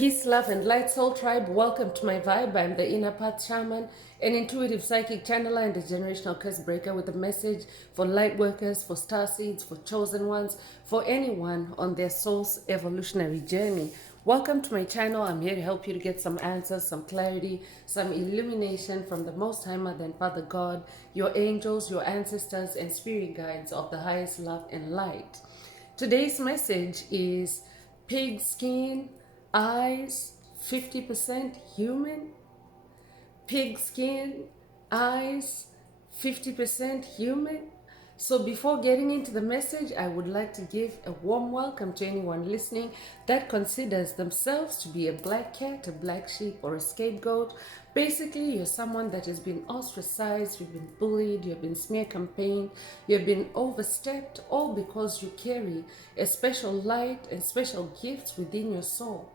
Peace, love, and light soul tribe. Welcome to my vibe. I'm the inner path shaman, an intuitive psychic channeler, and a generational curse breaker with a message for light workers, for star seeds, for chosen ones, for anyone on their soul's evolutionary journey. Welcome to my channel. I'm here to help you to get some answers, some clarity, some illumination from the Most High Mother and Father God, your angels, your ancestors, and spirit guides of the highest love and light. Today's message is pig skin, eyes, 50% human. Pig skin, eyes, 50% human. So before getting into the message, I would like to give a warm welcome to anyone listening that considers themselves to be a black cat, a black sheep, or a scapegoat. Basically, you're someone that has been ostracized, you've been bullied, you've been smear campaigned, you've been overstepped, all because you carry a special light and special gifts within your soul.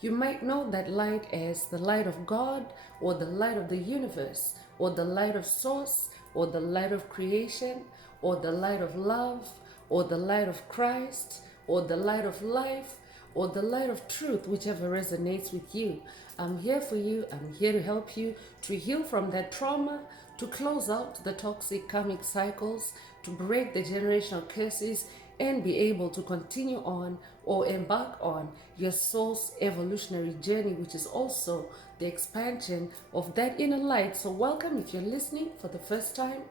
You might know that light as the light of God, or the light of the universe, or the light of source, or the light of creation, or the light of love, or the light of Christ, or the light of life, or the light of truth, whichever resonates with you. I'm here for you. I'm here to help you to heal from that trauma, to close out the toxic karmic cycles, to break the generational curses, and be able to continue on or embark on your soul's evolutionary journey, which is also the expansion of that inner light. So welcome. If you're listening for the first time,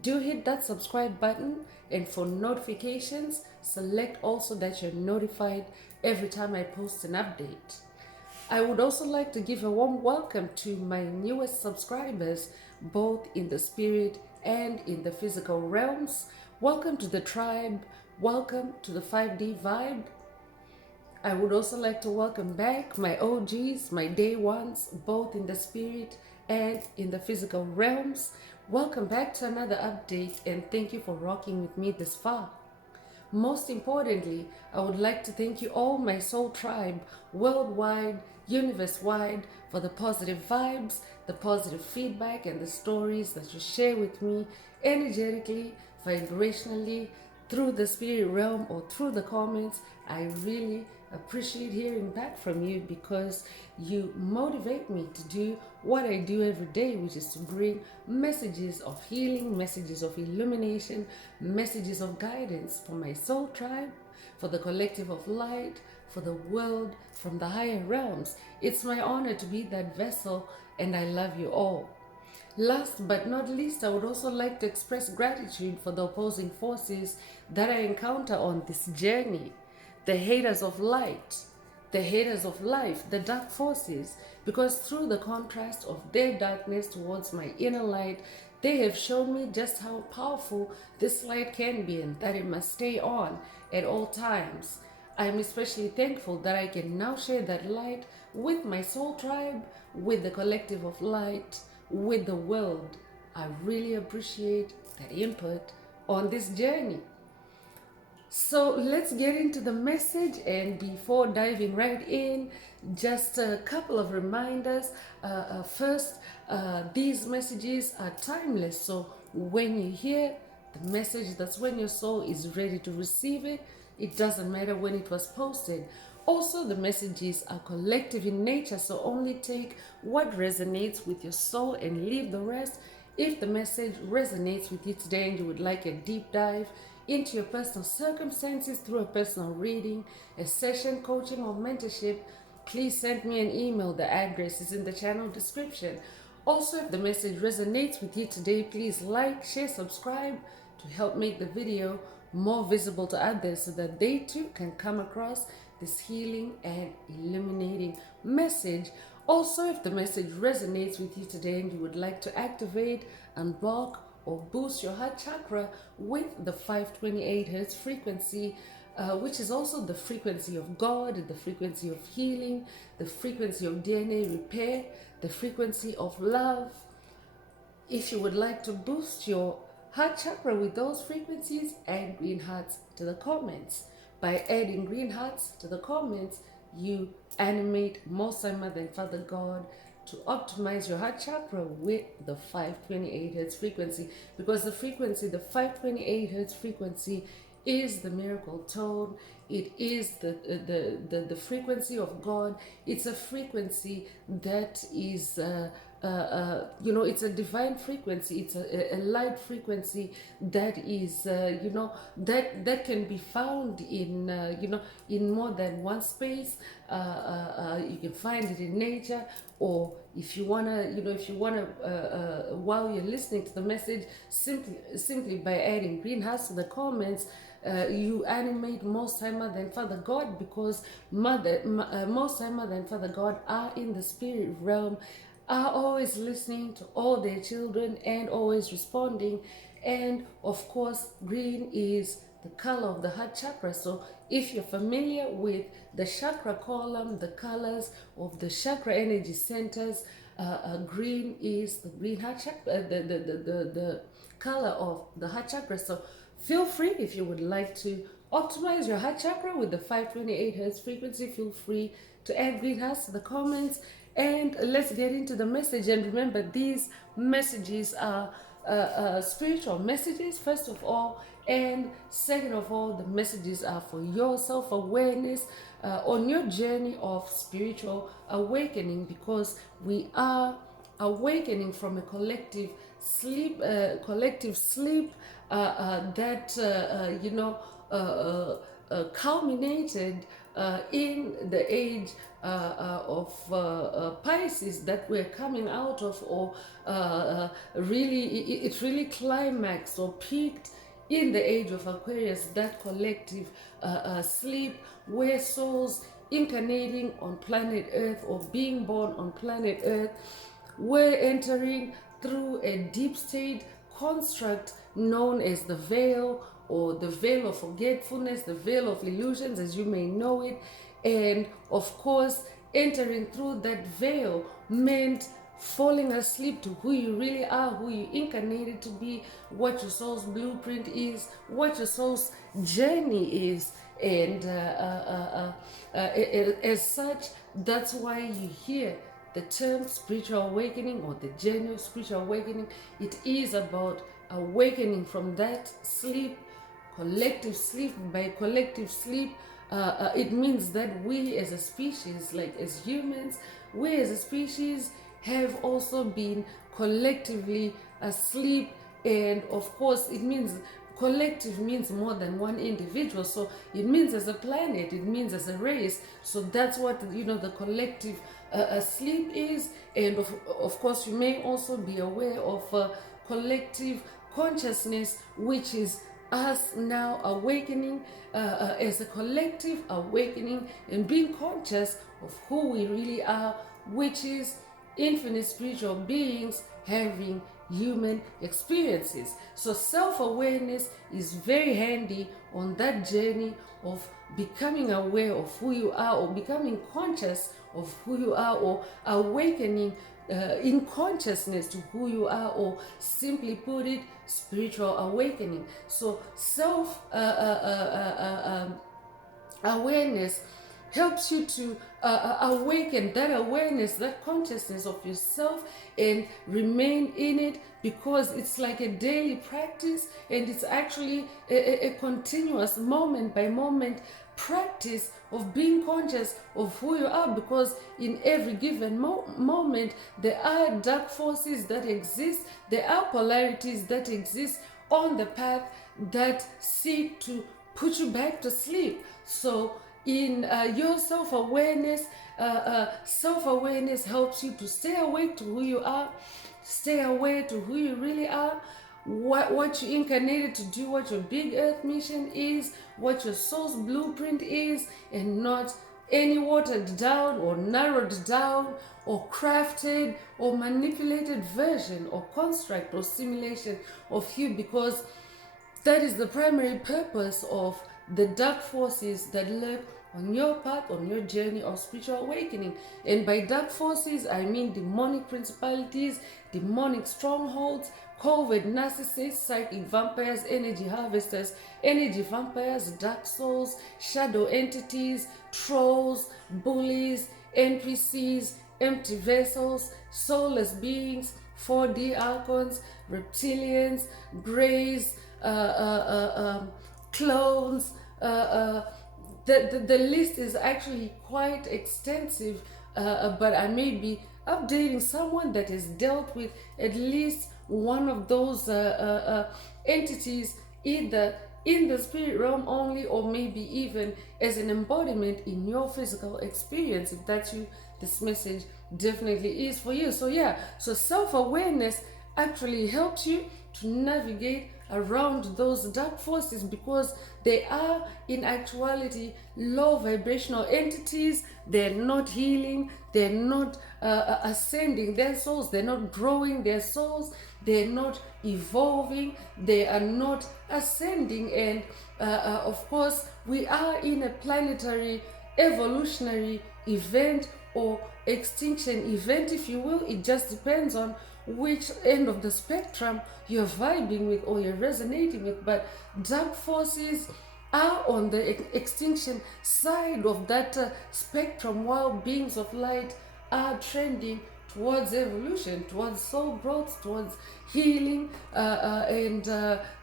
do hit that subscribe button, and for notifications, select also that you're notified every time I post an update. I would also like to give a warm welcome to my newest subscribers, both in the spirit and in the physical realms. Welcome to the tribe. Welcome to the 5D vibe. I would also like to welcome back my OGs, my day ones, both in the spirit and in the physical realms. Welcome back to another update, and thank you for rocking with me this far. Most importantly, I would like to thank you all, my soul tribe, worldwide, universe-wide, for the positive vibes, the positive feedback, and the stories that you share with me energetically, vibrationally, through the spirit realm or through the comments. I really appreciate hearing back from you, because you motivate me to do what I do every day, which is to bring messages of healing, messages of illumination, messages of guidance for my soul tribe, for the collective of light, for the world from the higher realms. It's my honor to be that vessel, and I love you all. Last but not least, I would also like to express gratitude for the opposing forces that I encounter on this journey. The haters of light, the haters of life, the dark forces, because through the contrast of their darkness towards my inner light, they have shown me just how powerful this light can be, and that it must stay on at all times. I'm especially thankful that I can now share that light with my soul tribe, with the collective of light, with the world. I really appreciate that input on this journey. So let's get into the message, and before diving right in, just a couple of reminders. First, these messages are timeless, so when you hear the message, that's when your soul is ready to receive it. It doesn't matter when it was posted. Also, the messages are collective in nature, so only take what resonates with your soul and leave the rest. If the message resonates with you today and you would like a deep dive into your personal circumstances through a personal reading, a session, coaching, or mentorship, please send me an email. The address is in the channel description. Also, if the message resonates with you today, please like, share, subscribe to help make the video more visible to others, so that they too can come across this healing and illuminating message. Also, if the message resonates with you today and you would like to activate, unblock, or boost your heart chakra with the 528 hertz frequency, which is also the frequency of God, the frequency of healing, the frequency of DNA repair, the frequency of love. If you would like to boost your heart chakra with those frequencies, add green hearts to the comments. By adding green hearts to the comments, you animate Most High Mother and Father God to optimize your heart chakra with the 528 hertz frequency, because the 528 hertz frequency is the miracle tone. It is the frequency of God. It's a frequency that is it's a divine frequency. It's a light frequency that is that can be found in in more than one space. You can find it in nature, or if you wanna while you're listening to the message, simply by adding greenhouse to the comments, you animate Most High Mother and Father God, because Most High Mother and Father God are in the spirit realm, are always listening to all their children and always responding. And of course, green is the color of the heart chakra. So if you're familiar with the chakra column, the colors of the chakra energy centers, green is the green heart chakra, the color of the heart chakra. So feel free, if you would like to optimize your heart chakra with the 528 hertz frequency, feel free to add greenhouse to the comments. And let's get into the message. And remember, these messages are spiritual messages, first of all, and second of all, the messages are for your self-awareness on your journey of spiritual awakening, because we are awakening from a collective sleep that culminated in the age of Pisces that we're coming out of, or it really climaxed or peaked in the age of Aquarius, that collective sleep where souls incarnating on planet Earth or being born on planet Earth were entering through a deep state construct known as the veil, or the veil of forgetfulness, the veil of illusions, as you may know it. And of course, entering through that veil meant falling asleep to who you really are, who you incarnated to be, what your soul's blueprint is, what your soul's journey is. And as such, that's why you hear the term spiritual awakening, or the journey of spiritual awakening. It is about awakening from that sleep, collective sleep. By collective sleep, it means that we as a species, like as humans, we as a species have also been collectively asleep. And of course, it means collective means more than one individual, so it means as a planet, it means as a race. So that's what the collective sleep is. And of course, you may also be aware of collective consciousness, which is us now awakening as a collective awakening and being conscious of who we really are, which is infinite spiritual beings having human experiences. So self-awareness is very handy on that journey of becoming aware of who you are, or becoming conscious of who you are, or awakening in consciousness to who you are, or simply put it, spiritual awakening. So self awareness helps you to awaken that awareness, that consciousness of yourself, and remain in it, because it's like a daily practice, and it's actually a continuous moment by moment practice of being conscious of who you are, because in every given moment there are dark forces that exist, there are polarities that exist on the path that seek to put you back to sleep. So in your self-awareness, self-awareness helps you to stay awake to who you are, stay aware to who you really are, what you incarnated to do, what your big earth mission is, what your soul's blueprint is, and not any watered down or narrowed down or crafted or manipulated version or construct or simulation of you, because that is the primary purpose of the dark forces that lurk on your path, on your journey of spiritual awakening. And by dark forces, I mean demonic principalities, demonic strongholds, covert narcissists, psychic vampires, energy harvesters, energy vampires, dark souls, shadow entities, trolls, bullies, NPCs, empty vessels, soulless beings, 4D archons, reptilians, greys, clones. The list is actually quite extensive, but I may be updating someone that has dealt with at least one of those entities, either in the spirit realm only, or maybe even as an embodiment in your physical experience. If that's you, this message definitely is for you. So yeah, so self-awareness actually helps you to navigate around those dark forces, because they are in actuality low vibrational entities. They're not healing, they're not ascending their souls, they're not growing their souls, they're not evolving, they are not ascending. And of course, we are in a planetary evolutionary event, or extinction event, if you will. It just depends on which end of the spectrum you're vibing with or you're resonating with. But dark forces are on the extinction side of that spectrum, while beings of light are trending towards evolution, towards soul growth, towards healing, and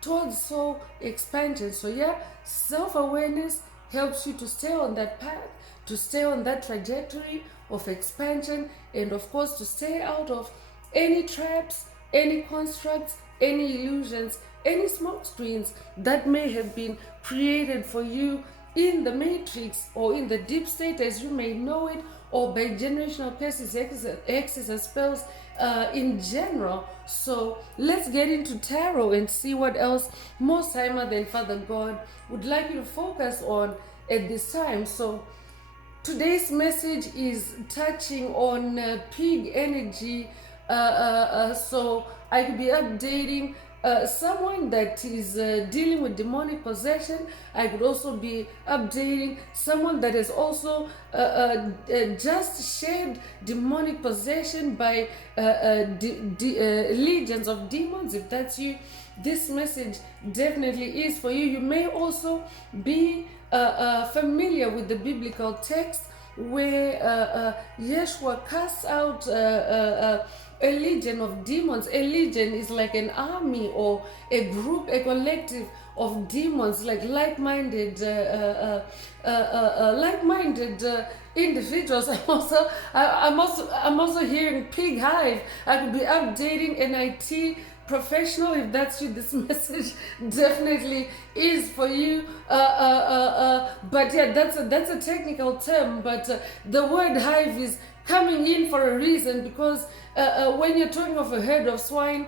towards soul expansion. So yeah, self-awareness helps you to stay on that path, to stay on that trajectory of expansion, and of course to stay out of any traps, any constructs, any illusions, any smoke screens that may have been created for you in the matrix, or in the deep state as you may know it, or by generational curses, hexes, and spells in general. So let's get into tarot and see what else Most High Mother and Father God would like you to focus on at this time. So today's message is touching on pig energy. So I could be updating someone that is dealing with demonic possession. I could also be updating someone that has also just shared demonic possession by legions of demons. If that's you, this message definitely is for you. You may also be familiar with the biblical text where Yeshua casts out a legion of demons. A legion is like an army or a group, a collective of demons, like like-minded individuals. I'm also hearing pig hive. I could be updating an IT professional. If that's you, this message definitely is for you. But yeah, that's a technical term, but the word hive is coming in for a reason, because when you're talking of a herd of swine,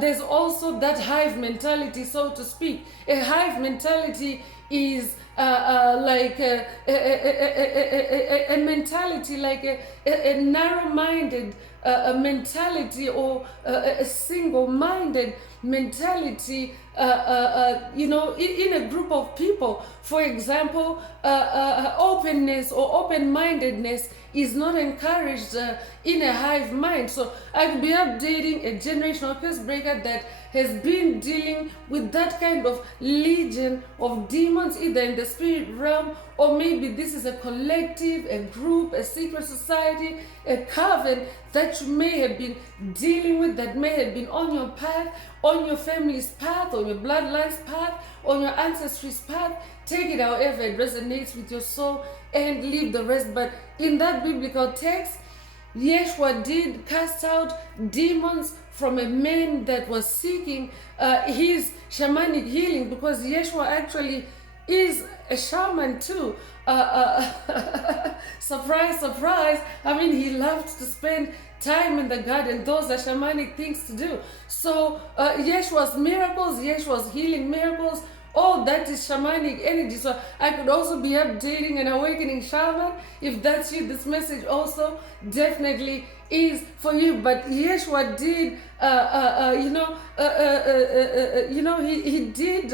there's also that hive mentality, so to speak. A hive mentality is like a mentality, like a narrow-minded mentality, or a single-minded mentality, in a group of people. For example, openness or open-mindedness is not encouraged in a hive mind. So I could be updating a generational curse breaker that has been dealing with that kind of legion of demons, either in the spirit realm, or maybe this is a collective, a group, a secret society, a coven that you may have been dealing with, that may have been on your path, on your family's path, on your bloodline's path, on your ancestry's path. Take it however it resonates with your soul and leave the rest. But in that biblical text, Yeshua did cast out demons from a man that was seeking his shamanic healing, because Yeshua actually is a shaman too. Surprise, surprise. I mean, he loved to spend time in the garden. Those are shamanic things to do. So Yeshua's miracles, Yeshua's healing miracles, all that is shamanic energy. So I could also be updating an awakening shaman. If that's you, this message also definitely is for you. But Yeshua did, he did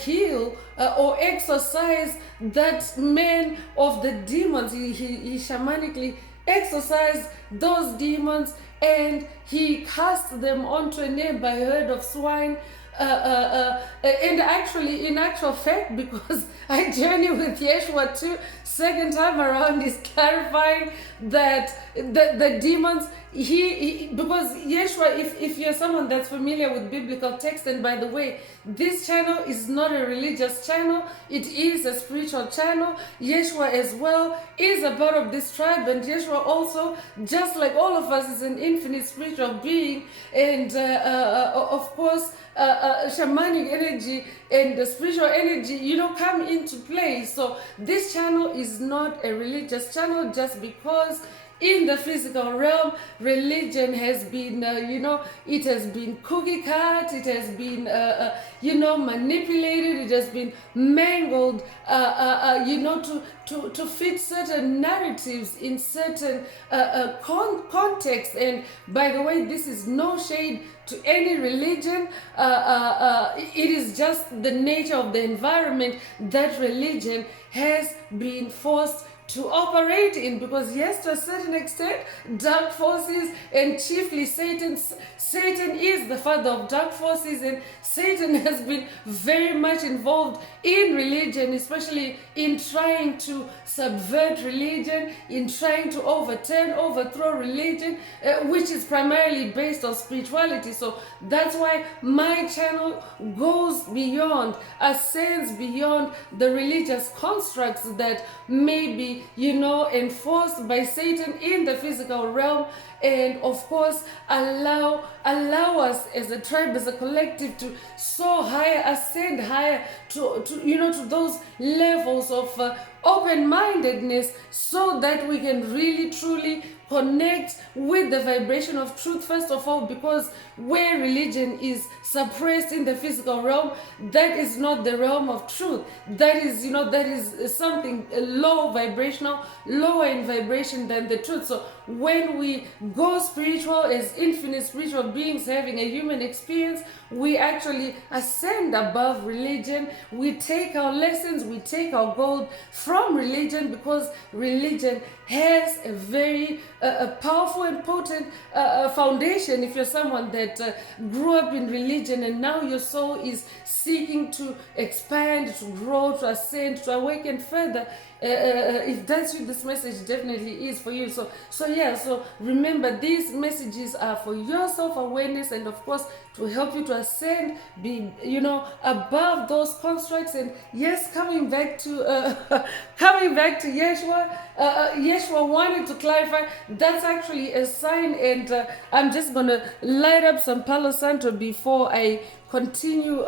heal or exorcise that man of the demons. He shamanically exorcised those demons, and he cast them onto a nearby herd of swine. And actually, in actual fact, because I journey with Yeshua too, second time around is clarifying that the demons because Yeshua, if you're someone that's familiar with biblical text, and by the way, this channel is not a religious channel, it is a spiritual channel. Yeshua as well is a part of this tribe, and Yeshua also, just like all of us, is an infinite spiritual being, and of course shamanic energy and the spiritual energy, you know, come into play. So this channel is not a religious channel just because in the physical realm, religion has been, you know, it has been cookie cut, it has been, you know, manipulated, it has been mangled, you know, to fit certain narratives in certain context. And by the way, this is no shade to any religion. It is just the nature of the environment that religion has been forced to operate in, because yes, to a certain extent, dark forces, and chiefly Satan is the father of dark forces, and Satan has been very much involved in religion, especially in trying to subvert religion, in trying to overthrow religion, which is primarily based on spirituality. So that's why my channel goes beyond, ascends beyond the religious constructs that may be, you know, enforced by Satan in the physical realm, and of course allow us as a tribe, as a collective, to soar higher, ascend higher to you know, to those levels of open-mindedness, so that we can really truly connect with the vibration of truth, first of all, because where religion is suppressed in the physical realm, that is not the realm of truth. That is, you know, that is something low vibrational, lower in vibration than the truth. So when we go spiritual as infinite spiritual beings having a human experience, we actually ascend above religion. We take our lessons, we take our gold from religion, because religion has a very powerful and potent foundation. If you're someone that grew up in religion and now your soul is seeking to expand, to grow, to ascend, to awaken further, if that's you, this message definitely is for you. So remember, these messages are for your self-awareness, and of course to help you to ascend, be, you know, above those constructs. And yes, coming back to Yeshua, Yeshua wanted to clarify that's actually a sign, and I'm just gonna light up some Palo Santo before I continue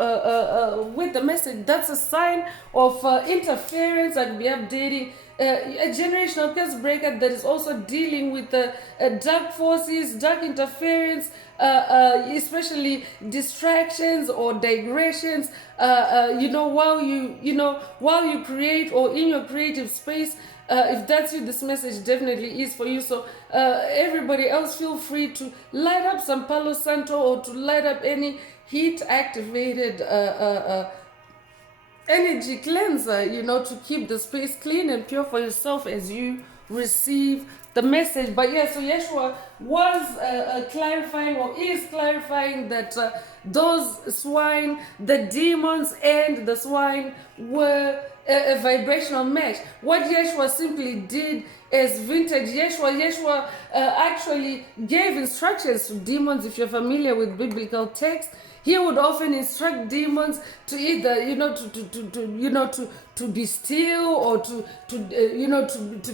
with the message. That's a sign of interference. I'll be updating a generational curse breaker that is also dealing with dark forces, dark interference, especially distractions or digressions. You know, while you create, or in your creative space. If that's you, this message definitely is for you. So everybody else, feel free to light up some Palo Santo, or to light up any heat activated energy cleanser, you know, to keep the space clean and pure for yourself as you receive the message. But yeah, so Yeshua was clarifying, or is clarifying, that those swine, the demons and the swine, were a vibrational match. What Yeshua simply did as vintage Yeshua actually gave instructions to demons. If you're familiar with biblical text, he would often instruct demons to either, you know, to be still, or to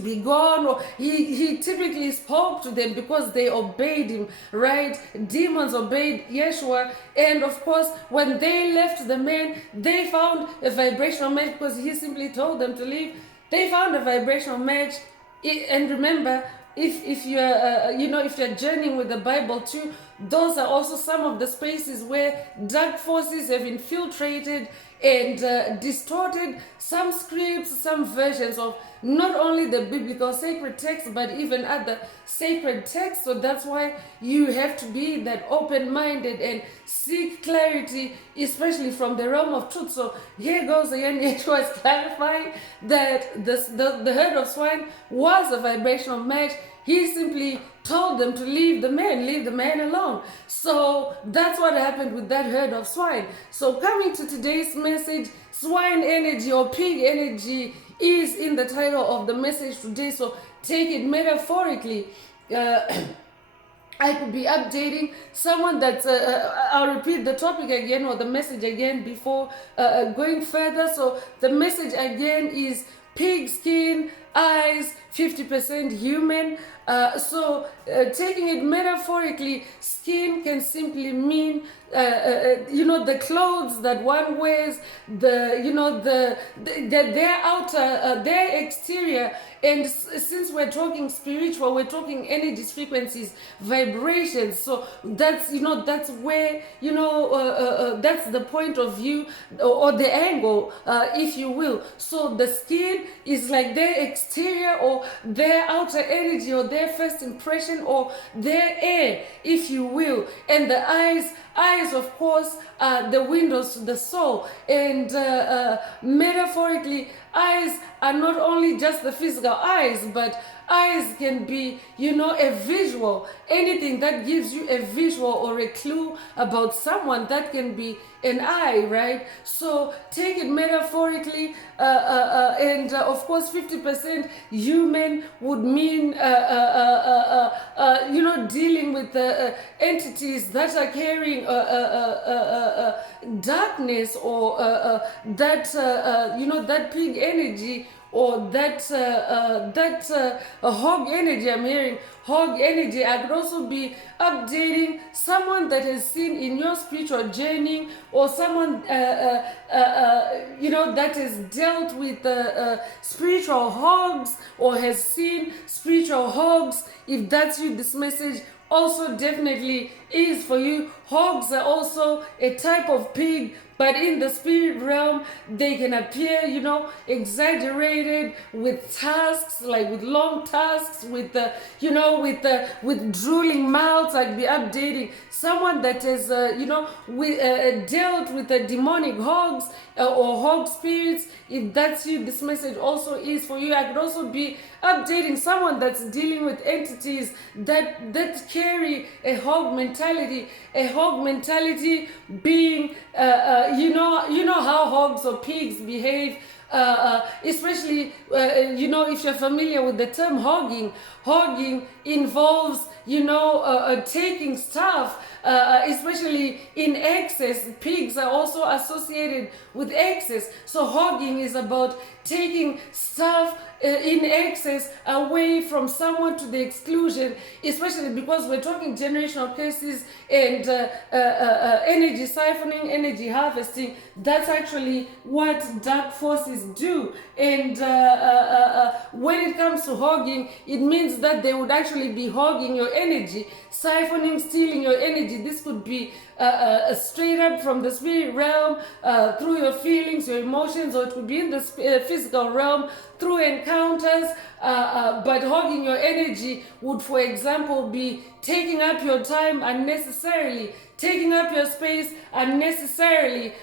be gone. Or he typically spoke to them because they obeyed him, right? Demons obeyed Yeshua, and of course, when they left the man, they found a vibrational match, because he simply told them to leave. They found a vibrational match. And remember, if you're if you're journeying with the Bible too, those are also some of the spaces where dark forces have infiltrated and distorted some scripts, some versions of not only the biblical sacred text, but even other sacred texts. So that's why you have to be that open-minded and seek clarity, especially from the realm of truth. So here goes again, Yeshua is clarifying that the herd of swine was a vibrational match. He simply told them to leave the man alone. So that's what happened with that herd of swine. So coming to today's message, swine energy or pig energy is in the title of the message today. So take it metaphorically. I could be updating someone that's, I'll repeat the topic again or the message again before going further. So the message again is pig skin, eyes, 50% human. Taking it metaphorically, skin can simply mean, the clothes that one wears, their outer, their exterior. And since we're talking spiritual, we're talking energies, frequencies, vibrations. So that's, that's where, that's the point of view, or the angle, if you will. So the skin is like their exterior or their outer energy or their first impression or their air, if you will. And the eyes, of course, are the windows to the soul. And metaphorically, eyes are not only just the physical eyes, but eyes can be, a visual. Anything that gives you a visual or a clue about someone, that can be an eye, right? So take it metaphorically, and of course 50% human would mean dealing with entities that are carrying darkness, or that pig energy, or that hog energy. I'm hearing hog energy. I could also be updating someone that has seen in your spiritual journey, or someone that has dealt with spiritual hogs, or has seen spiritual hogs. If that's you, this message also definitely is for you. Hogs are also a type of pig, but in the spirit realm, they can appear, exaggerated, with tusks, like with long tusks, with drooling mouths. I'd be updating someone that has, dealt with the demonic hogs, or hog spirits. If that's you, this message also is for you. I could also be updating someone that's dealing with entities that carry a hog mentality. A hog mentality being, how hogs or pigs behave. Especially, if you're familiar with the term hogging. Hogging involves, taking stuff, especially in excess. Pigs are also associated with excess. So hogging is about taking stuff in excess away from someone to the exclusion, especially because we're talking generational cases and energy siphoning, energy harvesting. That's actually what dark forces do. And when it comes to hogging, it means that they would actually be hogging your energy, siphoning, stealing your energy. This could be straight up from the spirit realm, through your feelings, your emotions, or it could be in the physical realm through encounters. But hogging your energy would, for example, be taking up your time unnecessarily, taking up your space unnecessarily,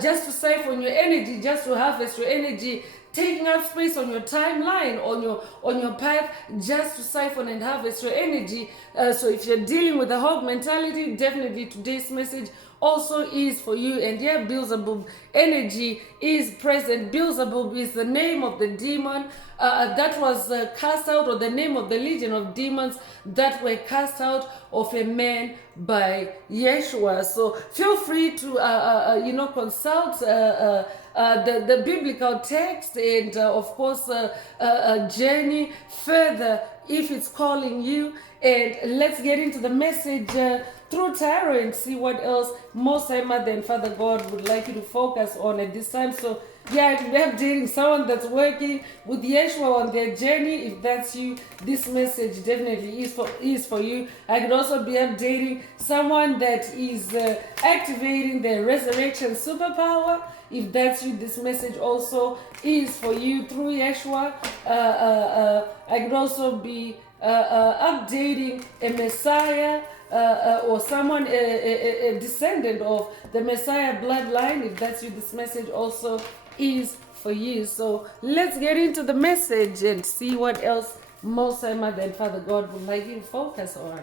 just to siphon your energy, just to harvest your energy, taking up space on your timeline, on your path, just to siphon and harvest your energy. So if you're dealing with a hog mentality, definitely today's message also is for you. And yeah, Beelzebub energy is present. Beelzebub is the name of the demon that was cast out, or the name of the legion of demons that were cast out of a man by Yeshua. So feel free to consult the biblical text, and of course journey further if it's calling you. And let's get into the message through tarot and see what else Most High Mother and Father God would like you to focus on at this time. So yeah, if you're dating someone that's working with Yeshua on their journey, if that's you, this message definitely is for you. I could also be updating someone that is activating their resurrection superpower. If that's you, this message also is for you through Yeshua. I could also be updating a Messiah, or someone, a descendant of the Messiah bloodline. If that's you, this message also is for you. So let's get into the message and see what else Most High Mother and Father God would like you to focus on.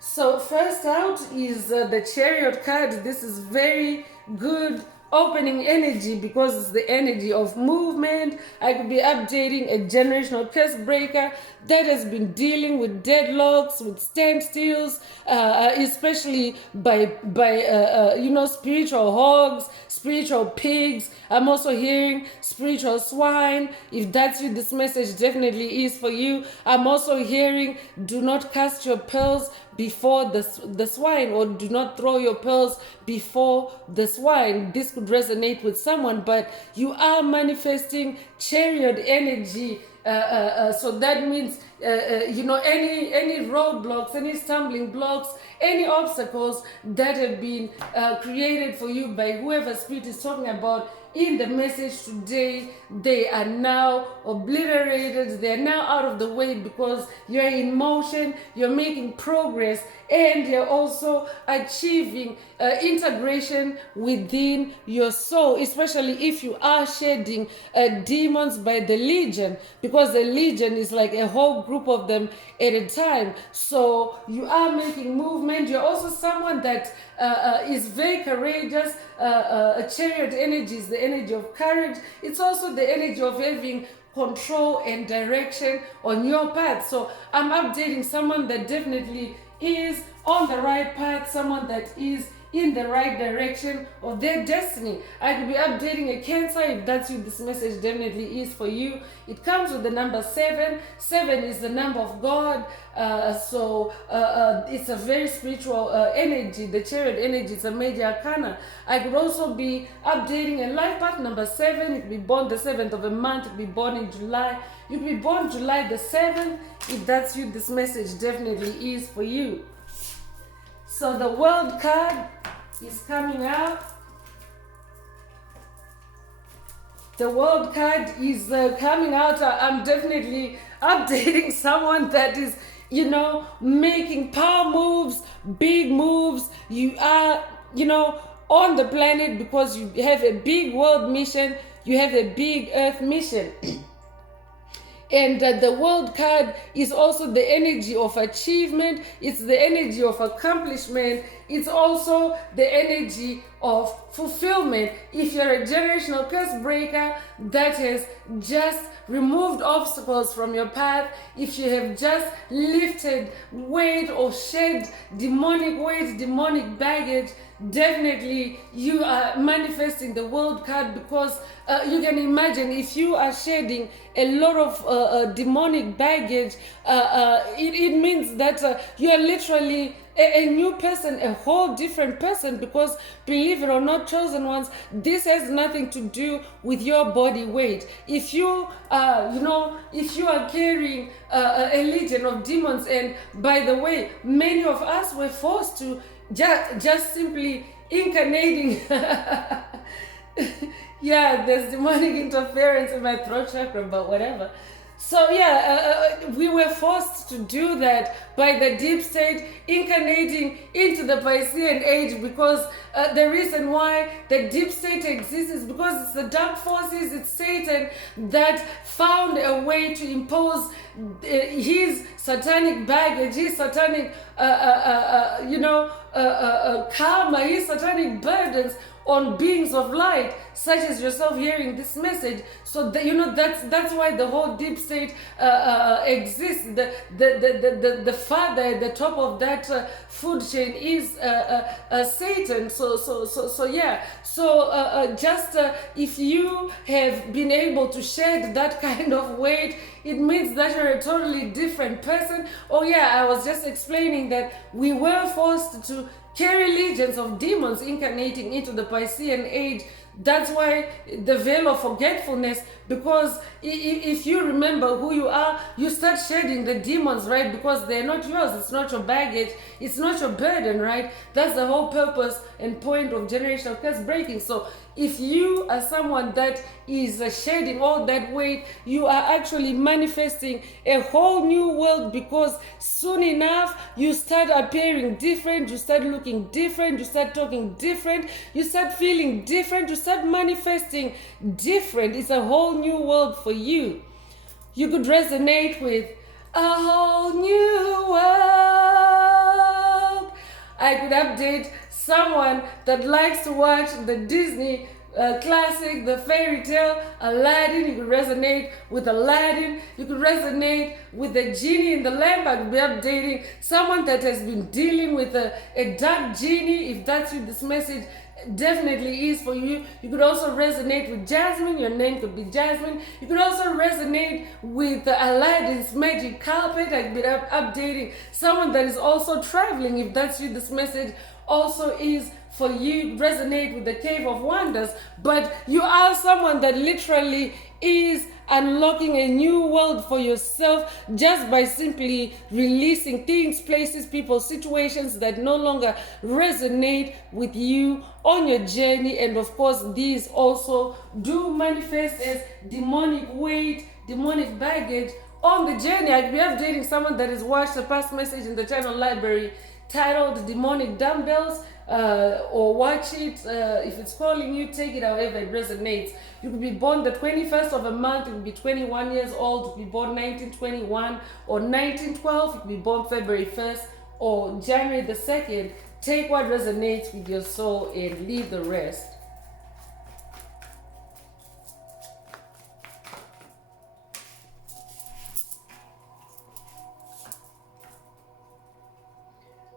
So first out is the Chariot card. This is very good opening energy because it's the energy of movement. I could be updating a generational curse breaker that has been dealing with deadlocks, with standstills, especially by spiritual hogs, spiritual pigs. I'm also hearing spiritual swine. If that's you, this message definitely is for you. I'm also hearing, do not cast your pearls before the swine, or do not throw your pearls before the swine. This could resonate with someone, but you are manifesting chariot energy. So that means any roadblocks, any stumbling blocks, any obstacles that have been created for you by whoever spirit is talking about in the message today, they are now obliterated. They are now out of the way because you're in motion, you're making progress, and you're also achieving integration within your soul, especially if you are shedding demons by the legion, because the legion is like a whole group of them at a time. So you are making movement. You're also someone that is very courageous. A chariot energy is the energy of courage. It's also the energy of having control and direction on your path. So I'm updating someone that definitely is on the right path, someone that is in the right direction of their destiny. I could be updating a Cancer. If that's you, this message definitely is for you. It comes with the number 7. 7 is the number of God. So it's a very spiritual energy. The chariot energy is a major arcana. I could also be updating a life path number 7. You could be born the 7th of a month. You could be born in July. You could be born July the 7th. If that's you, this message definitely is for you. So the World card is coming out. The World card is coming out. I'm definitely updating someone that is, making power moves, big moves. You are, on the planet because you have a big world mission. You have a big earth mission. And the World card is also the energy of achievement. It's the energy of accomplishment. It's also the energy of fulfillment. If you're a generational curse breaker that has just removed obstacles from your path, if you have just lifted weight or shed demonic weight, demonic baggage, definitely you are manifesting the World card, because you can imagine if you are shedding a lot of demonic baggage, it means that you are literally a new person, a whole different person, because believe it or not, chosen ones, this has nothing to do with your body weight. If you if you are carrying a legion of demons, and by the way, many of us were forced to just simply incarnating yeah, there's demonic interference in my throat chakra, but whatever. So we were forced to do that by the deep state, incarnating into the Piscean age, because the reason why the deep state exists is because it's the dark forces, it's Satan that found a way to impose his satanic baggage, his satanic karma, his satanic burdens on beings of light, such as yourself hearing this message. So that's why the whole deep state exists. The father at the top of that food chain is Satan. If you have been able to shed that kind of weight, it means that you're a totally different person. I was just explaining that we were forced to carry legions of demons incarnating into the Piscean age. That's why the veil of forgetfulness, because if you remember who you are, you start shedding the demons, right? Because they're not yours, it's not your baggage, it's not your burden, right? That's the whole purpose and point of generational curse breaking. So if you are someone that is shedding all that weight, you are actually manifesting a whole new world, because soon enough you start appearing different, you start looking different, you start talking different, you start feeling different, you start manifesting different. It's a whole new world for you. You could resonate with a whole new world. I could update someone that likes to watch the Disney classic, the fairy tale, Aladdin. You could resonate with Aladdin. You could resonate with the genie in the lamp. I could be updating someone that has been dealing with a dark genie. If that's you, this message definitely is for you. You could also resonate with Jasmine. Your name could be Jasmine. You could also resonate with Aladdin's magic carpet. I could be updating someone that is also traveling. If that's you, this message also is for you. Resonate with the Cave of Wonders, but you are someone that literally is unlocking a new world for yourself just by simply releasing things, places, people, situations that no longer resonate with you on your journey. And of course, these also do manifest as demonic weight, demonic baggage on the journey. I'd be updating someone that has watched a past message in the channel library titled Demonic Dumbbells, or watch it. If it's calling you, take it however it resonates. You could be born the 21st of a month, you could be 21 years old, you could be born 1921 or 1912, you could be born February 1st or January the 2nd. Take what resonates with your soul and leave the rest.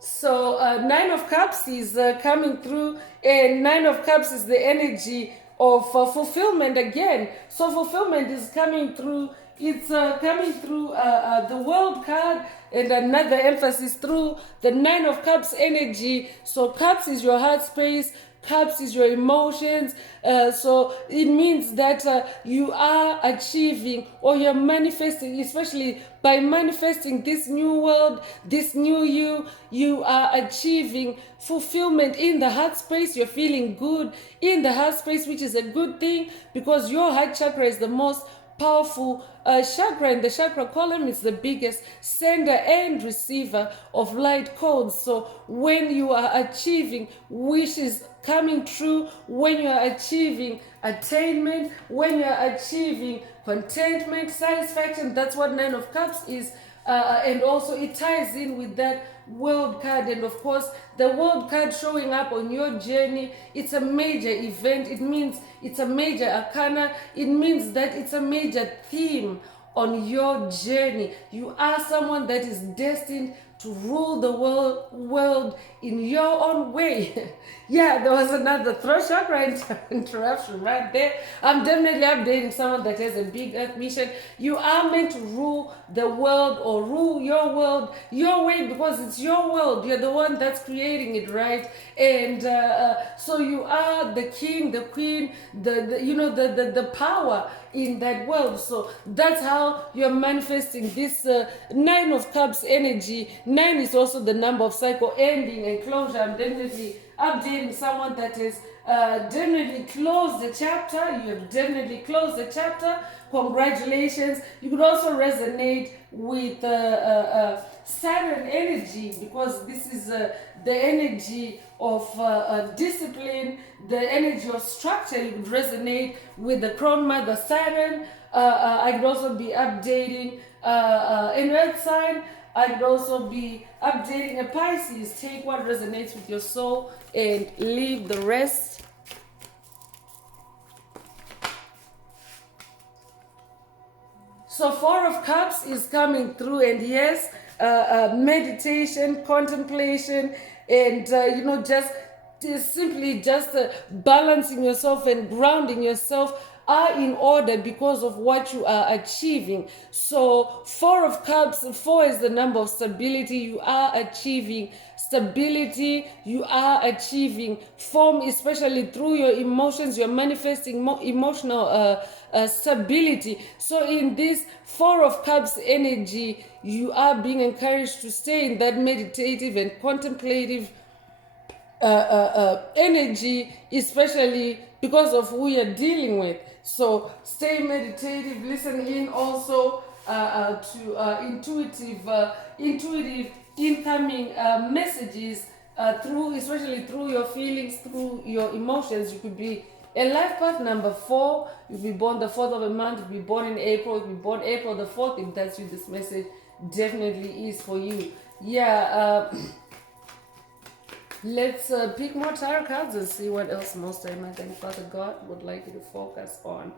So Nine of Cups is coming through, and Nine of Cups is the energy of fulfillment again. So fulfillment is coming through. It's coming through the World card, and another emphasis through the Nine of Cups energy. So Cups is your heart space. Cups is your emotions. So it means that you are achieving, or you're manifesting, especially by manifesting this new world, this new you are achieving fulfillment in the heart space. You're feeling good in the heart space, which is a good thing, because your heart chakra is the most powerful chakra. In the chakra column, it's the biggest sender and receiver of light codes. So when you are achieving wishes coming true, when you are achieving attainment, when you are achieving contentment, satisfaction, that's what Nine of Cups is. And also it ties in with that World card. And of course, the World card showing up on your journey, it's a major event. It means it's a major arcana. It means that it's a major theme on your journey. You are someone that is destined to rule the world in your own way. Yeah, there was another throat chakra interruption right there. I'm definitely updating someone that has a big earth mission. You are meant to rule the world, or rule your world your way, because it's your world. You're the one that's creating it, right? And so you are the king, the queen, the power in that world. So that's how you're manifesting this Nine of Cups energy. 9 is also the number of cycle ending and closure. I'm definitely updating someone that has definitely closed the chapter. You have definitely closed the chapter. Congratulations. You could also resonate with Saturn energy, because this is the energy of discipline, the energy of structure. You could resonate with the Crown Mother Saturn. I could also be updating an Earth sign. I could also be updating a Pisces. Take what resonates with your soul and leave the rest. So Four of Cups is coming through, and yes, meditation, contemplation, and just simply balancing yourself and grounding yourself are in order because of what you are achieving. So Four of Cups, 4 is the number of stability. You are achieving stability. You are achieving form, especially through your emotions. You're manifesting more emotional stability. So in this Four of Cups energy, you are being encouraged to stay in that meditative and contemplative energy, especially because of who you're dealing with. So stay meditative, listen in also to intuitive incoming messages especially through your feelings, through your emotions. You could be a life path number 4. You'll be born the 4th of a month. You'll be born in April. You'll be born April the 4th. If that's you, this message definitely is for you. Yeah. Let's pick more tarot cards and see what else Most High Mother and Father God would like you to focus on.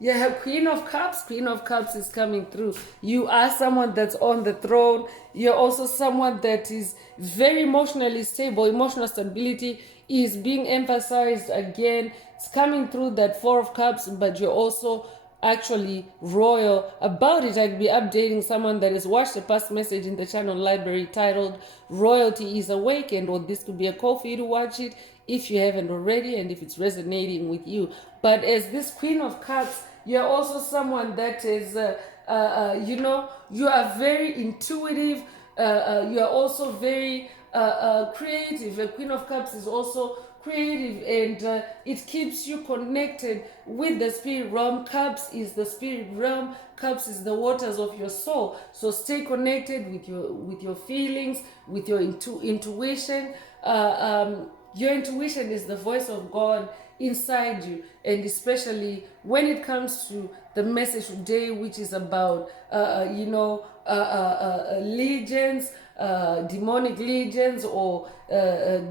Yeah, Queen of Cups. Queen of Cups is coming through. You are someone that's on the throne. You're also someone that is very emotionally stable. Emotional stability is being emphasized again. It's coming through that Four of Cups, but you're also actually royal. About it, I'd be updating someone that has watched a past message in the channel library titled Royalty is Awakened, or this could be a call for you to watch it if you haven't already and if it's resonating with you. But as this Queen of Cups, you're also someone that is, you are very intuitive. You are also very creative. The Queen of Cups is also creative, and it keeps you connected with the spirit realm. Cups is the spirit realm. Cups is the waters of your soul. So stay connected with your feelings, with your intuition. Your intuition is the voice of God inside you, and especially when it comes to the message today, which is about legions, demonic legions, or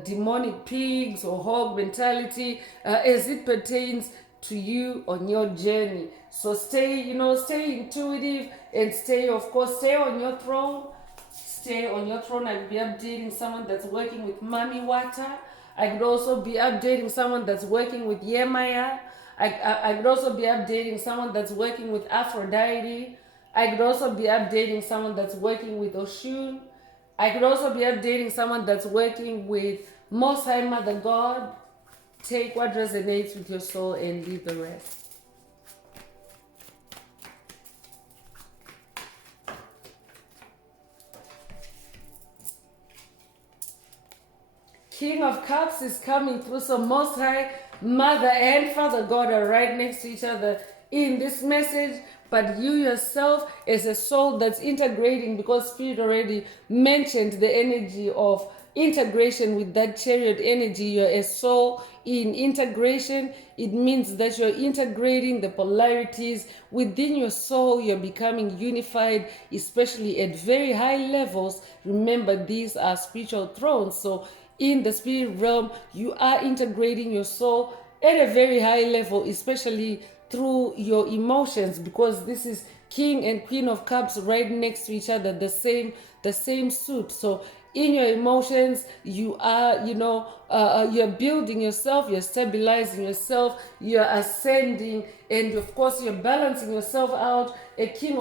demonic pigs, or hog mentality, as it pertains to you on your journey. So stay intuitive, and stay on your throne. Stay on your throne. I will be updating someone that's working with Mami Water. I could also be updating someone that's working with Yemaya. I could also be updating someone that's working with Aphrodite. I could also be updating someone that's working with Oshun. I could also be updating someone that's working with Most High Mother God. Take what resonates with your soul and leave the rest. King of Cups is coming through. So Most High Mother and Father God are right next to each other in this message. But you yourself as a soul that's integrating, because Spirit already mentioned the energy of integration with that chariot energy. You're a soul in integration. It means that you're integrating the polarities within your soul. You're becoming unified, especially at very high levels. Remember, these are spiritual thrones. So in the spirit realm, you are integrating your soul at a very high level, especially through your emotions, because this is King and Queen of Cups right next to each other, the same suit. So in your emotions, you are, you're building yourself, you're stabilizing yourself, you're ascending, and of course you're balancing yourself out. A King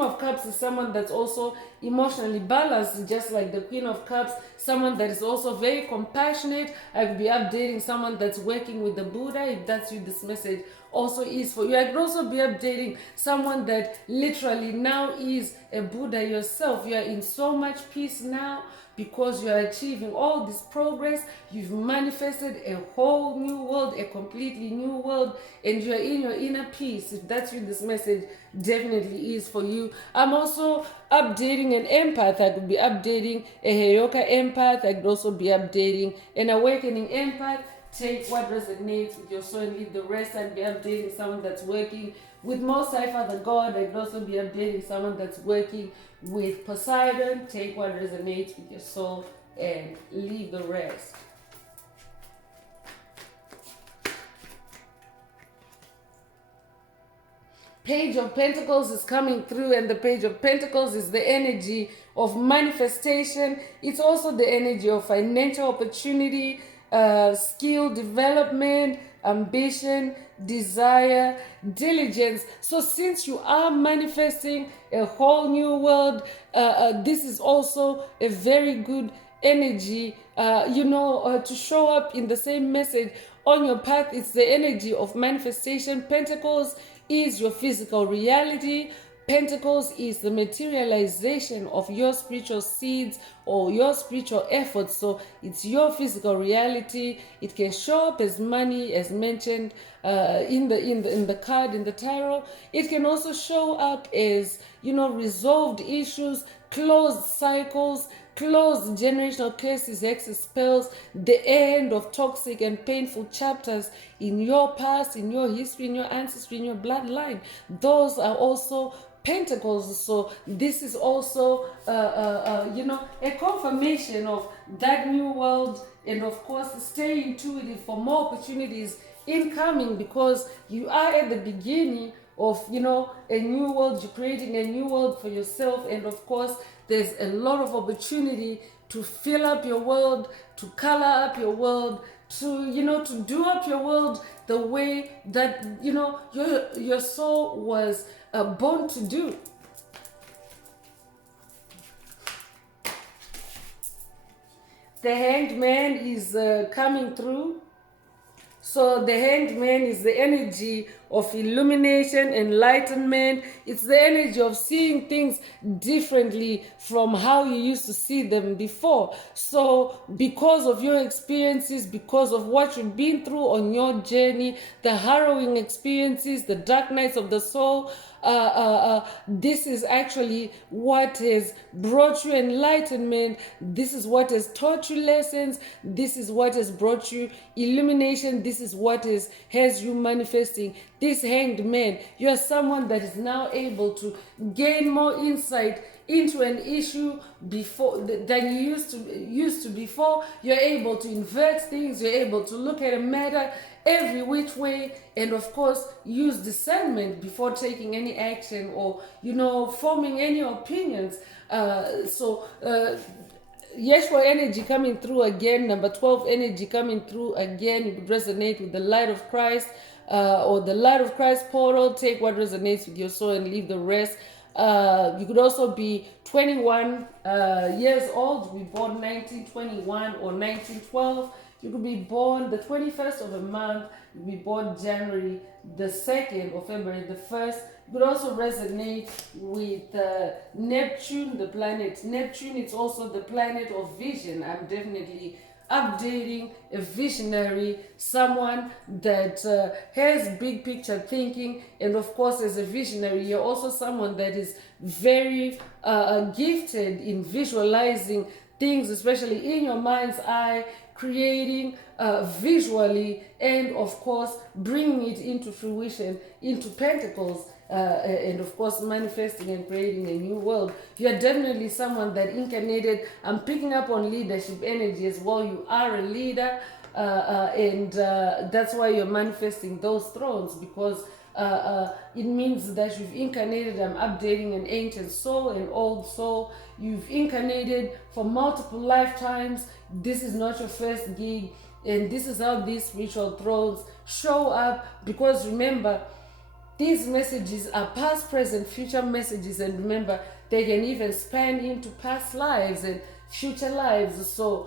of Cups is someone that's also emotionally balanced, just like the Queen of Cups, someone that is also very compassionate. I will be updating someone that's working with the Buddha, if that's you this message also is for you. I could also be updating someone that literally now is a Buddha yourself. You are in so much peace now because you are achieving all this progress. You've manifested a whole new world, a completely new world, and you're in your inner peace. If that's you this message definitely is for you. I'm also updating an empath. I could be updating a Heyoka empath. I could also be updating an awakening empath. Take what resonates with your soul and leave the rest. I'd be updating someone that's working with Most High Father God. I'd also be updating someone that's working with Poseidon. Take what resonates with your soul and leave the rest. Page of Pentacles is coming through, and the Page of Pentacles is the energy of manifestation. It's also the energy of financial opportunity, skill development, ambition, desire, diligence. So since you are manifesting a whole new world, this is also a very good energy, to show up in the same message on your path. It's the energy of manifestation. Pentacles is your physical reality. Pentacles is the materialization of your spiritual seeds or your spiritual efforts. So it's your physical reality. It can show up as money, as mentioned in the card in the tarot. It can also show up as resolved issues, closed cycles, closed generational curses, hexes, spells, the end of toxic and painful chapters in your past, in your history, in your ancestry, in your bloodline. Those are also Pentacles. So this is also, a confirmation of that new world, and of course, stay intuitive for more opportunities incoming, because you are at the beginning of a new world. You're creating a new world for yourself, and of course, there's a lot of opportunity to fill up your world, to color up your world, to do up your world the way that your soul was born to do. The Hanged Man is coming through. So the Hanged Man is the energy of illumination, enlightenment. It's the energy of seeing things differently from how you used to see them before. So because of your experiences, because of what you've been through on your journey, the harrowing experiences, the dark nights of the soul, this is actually what has brought you enlightenment. This is what has taught you lessons. This is what has brought you illumination. This is what has you manifesting. This Hanged Man, you're someone that is now able to gain more insight into an issue before than you used to before. You're able to invert things. You're able to look at a matter every which way, and of course use discernment before taking any action or forming any opinions. Yeshua energy coming through again, number 12 energy coming through again. You could resonate with the light of Christ, or the light of Christ portal. Take what resonates with your soul and leave the rest. You could also be 21 years old, be born 1921 or 1912. You could be born the 21st of a month. You could be born January the 2nd or February the 1st. You could also resonate with Neptune, the planet Neptune. It's also the planet of vision. I'm definitely updating a visionary, someone that has big picture thinking, and of course as a visionary you're also someone that is very gifted in visualizing things, especially in your mind's eye, creating visually, and of course bringing it into fruition, into pentacles, and of course manifesting and creating a new world. You're definitely someone that incarnated. I'm picking up on leadership energy as well. You are a leader, and that's why you're manifesting those thrones, because it means that you've incarnated. I'm updating an ancient soul, an old soul. You've incarnated for multiple lifetimes. This is not your first gig, and this is how these spiritual thrones show up, because remember, these messages are past, present, future messages, and remember, they can even span into past lives and future lives. So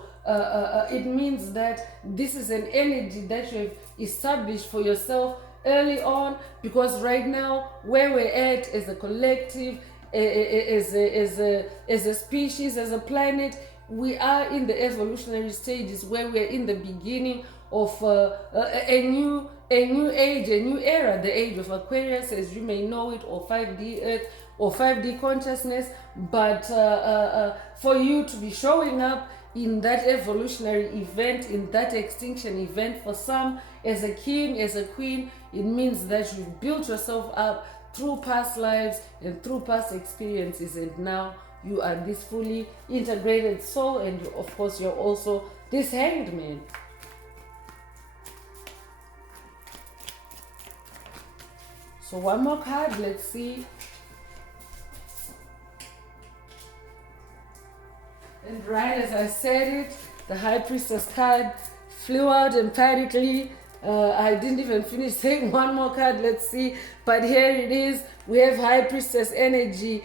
it means that this is an energy that you have established for yourself early on, because right now, where we're at as a collective, as a species, as a planet, we are in the evolutionary stages where we're in the beginning of a new age, a new era, the age of Aquarius, as you may know it, or 5D Earth, or 5D consciousness. But for you to be showing up in that evolutionary event, in that extinction event, for some, as a king, as a queen, it means that you've built yourself up through past lives and through past experiences, and now you are this fully integrated soul, and of course you're also this Hanged Man. So one more card, let's see. And right as I said it, the High Priestess card flew out emphatically. I didn't even finish saying one more card, let's see. But here it is. We have High Priestess energy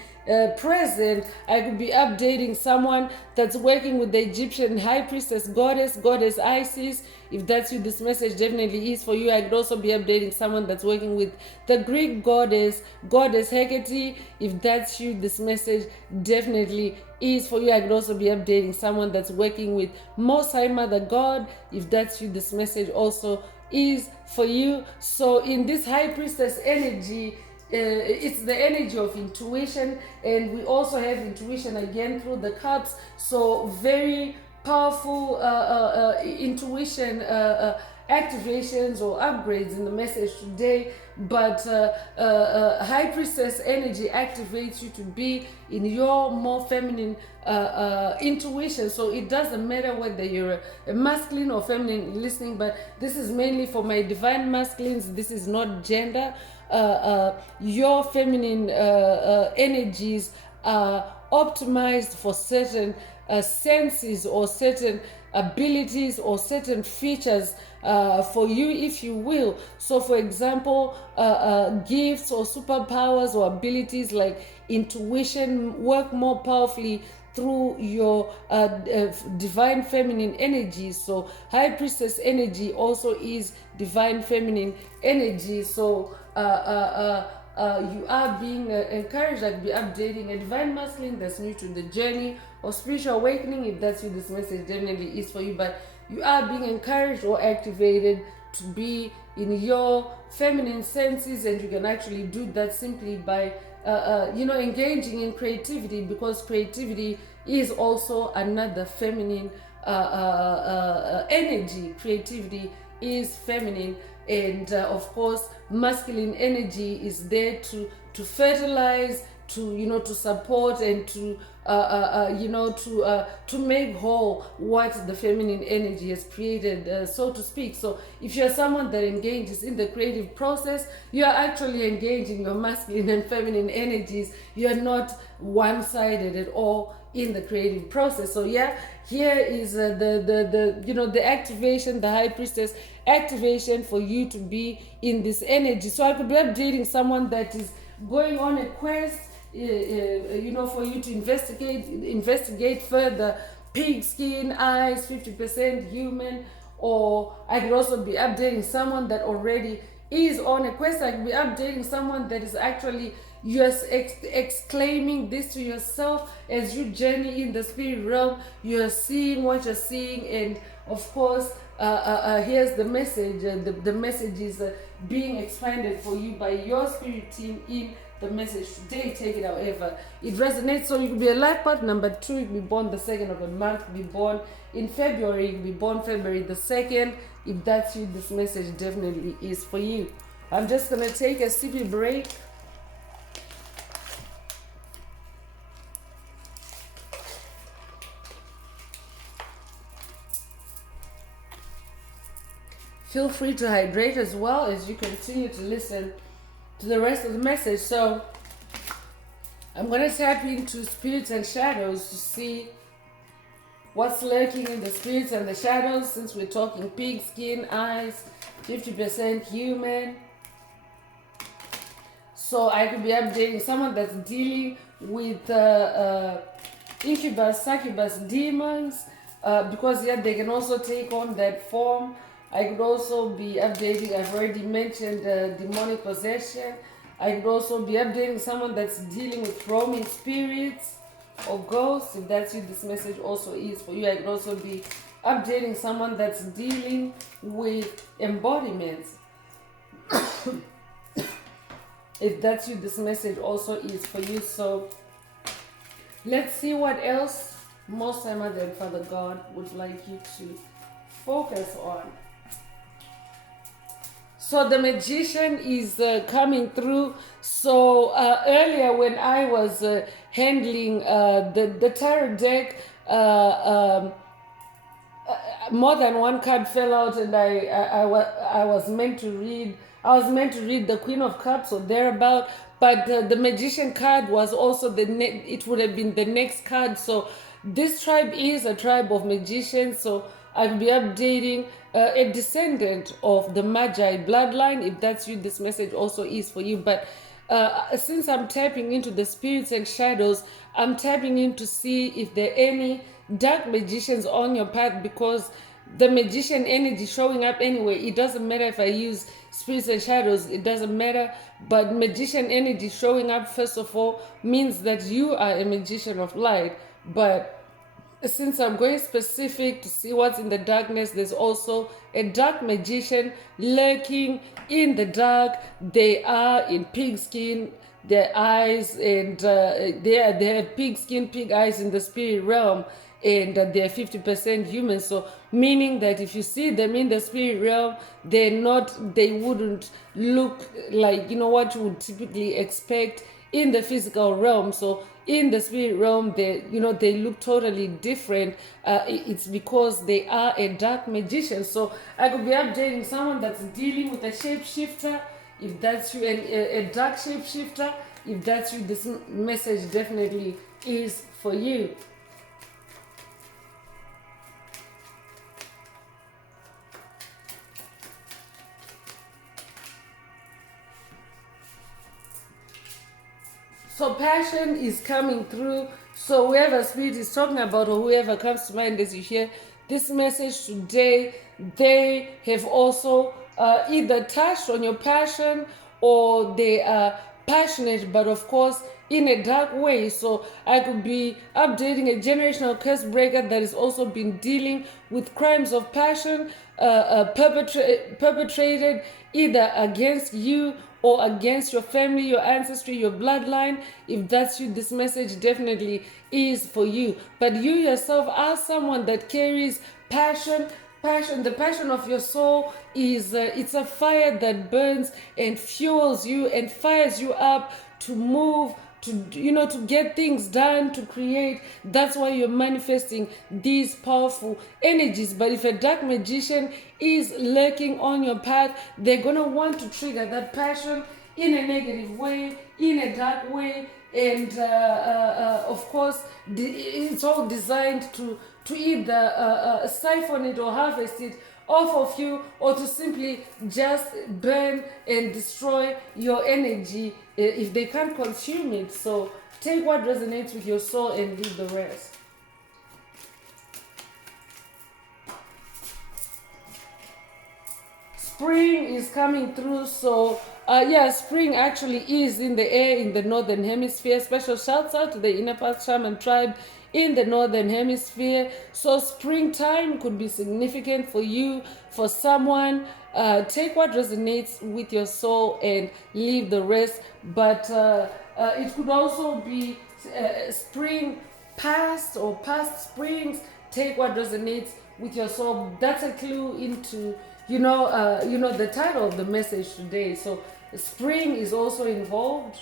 present. I could be updating someone that's working with the Egyptian High Priestess goddess Isis. If that's you, this message definitely is for you. I could also be updating someone that's working with the Greek goddess Hecate. If that's you, this message definitely is for you. I could also be updating someone that's working with Most High Mother God. If that's you, this message also is for you. So in this High Priestess energy, it's the energy of intuition, and we also have intuition again through the cups. So very powerful intuition activations or upgrades in the message today, but High Priestess energy activates you to be in your more feminine intuition. So it doesn't matter whether you're a masculine or feminine listening, but this is mainly for my divine masculines. This is not gender. Your feminine energies are optimized for certain senses or certain abilities or certain features for you, if you will. So for example, gifts or superpowers or abilities like intuition work more powerfully through your divine feminine energy. So High Priestess energy also is divine feminine energy. So you are being encouraged, like be updating a divine masculine that's new to the journey or spiritual awakening. If that's you, this message definitely is for you. But you are being encouraged or activated to be in your feminine senses, and you can actually do that simply by engaging in creativity, because creativity is also another feminine energy. Creativity is feminine, and of course masculine energy is there to fertilize, to support, and to make whole what the feminine energy has created, so to speak. So if you're someone that engages in the creative process, you are actually engaging your masculine and feminine energies. You're not one-sided at all in the creative process. So yeah, here is the activation, the High Priestess activation for you to be in this energy. So I could be updating someone that is going on a quest, for you to investigate further. Pig skin, eyes, 50% human. Or I could also be updating someone that already is on a quest. I could be updating someone that is actually just exclaiming this to yourself as you journey in the spirit realm. You're seeing what you're seeing, and of course here's the message. The message is being expanded for you by your spirit team in the message today. Take it however it resonates. So you could be a life path number 2. You could be born the 2nd of a month. You could be born in February. You could be born February the 2nd. If that's you, this message definitely is for you. I'm just gonna take a sippy break. Feel free to hydrate as well as you continue to listen to the rest of the message. So I'm going to tap into spirits and shadows to see what's lurking in the spirits and the shadows, since we're talking pig skin, eyes, 50% human. So I could be updating someone that's dealing with incubus, succubus demons, because yeah, they can also take on that form. I could also be updating, I've already mentioned demonic possession. I could also be updating someone that's dealing with roaming spirits or ghosts. If that's you, this message also is for you. I could also be updating someone that's dealing with embodiments. If that's you, this message also is for you. So let's see what else Most High Mother and Father God would like you to focus on. So the Magician is coming through. So earlier when I was handling the tarot deck, more than one card fell out, and I was meant to read. I was meant to read the Queen of Cups or thereabout, but the Magician card was also it would have been the next card. So this tribe is a tribe of magicians. So I'll be updating a descendant of the Magi bloodline. If that's you, this message also is for you. But since I'm tapping into the spirits and shadows, I'm tapping in to see if there are any dark magicians on your path, because the magician energy showing up anyway. It doesn't matter if I use spirits and shadows, it doesn't matter. But magician energy showing up, first of all, means that you are a magician of light. But since I'm going specific to see what's in the darkness, there's also a dark magician lurking in the dark. They are in pig skin, their eyes, and they have pig skin, pig eyes in the spirit realm, and they're 50% human. So meaning that if you see them in the spirit realm, they wouldn't look like, you know, what you would typically expect in the physical realm. So in the spirit realm, they look totally different. It's because they are a dark magician. So I could be updating someone that's dealing with a shapeshifter. If that's you, and a dark shapeshifter, if that's you, this message definitely is for you. So passion is coming through. So whoever spirit is talking about, or whoever comes to mind as you hear this message today, they have also either touched on your passion, or they are passionate, but of course in a dark way. So I could be updating a generational curse breaker that has also been dealing with crimes of passion perpetrated either against you or against your family, your ancestry, your bloodline. If that's you, this message definitely is for you. But you yourself are someone that carries passion. The passion of your soul is it's a fire that burns and fuels you and fires you up to move, to get things done, to create. That's why you're manifesting these powerful energies. But if a dark magician is lurking on your path, they're gonna want to trigger that passion in a negative way, in a dark way, and of course it's all designed to either siphon it or harvest it off of you, or to simply just burn and destroy your energy if they can't consume it. So take what resonates with your soul and leave the rest. Spring is coming through. So spring actually is in the air in the northern hemisphere. Special shouts out to the Inner Path Shaman tribe in the northern hemisphere. So springtime could be significant for you, for someone. Take what resonates with your soul and leave the rest. But it could also be spring past or past springs. Take what resonates with your soul. That's a clue into the title of the message today. So spring is also involved.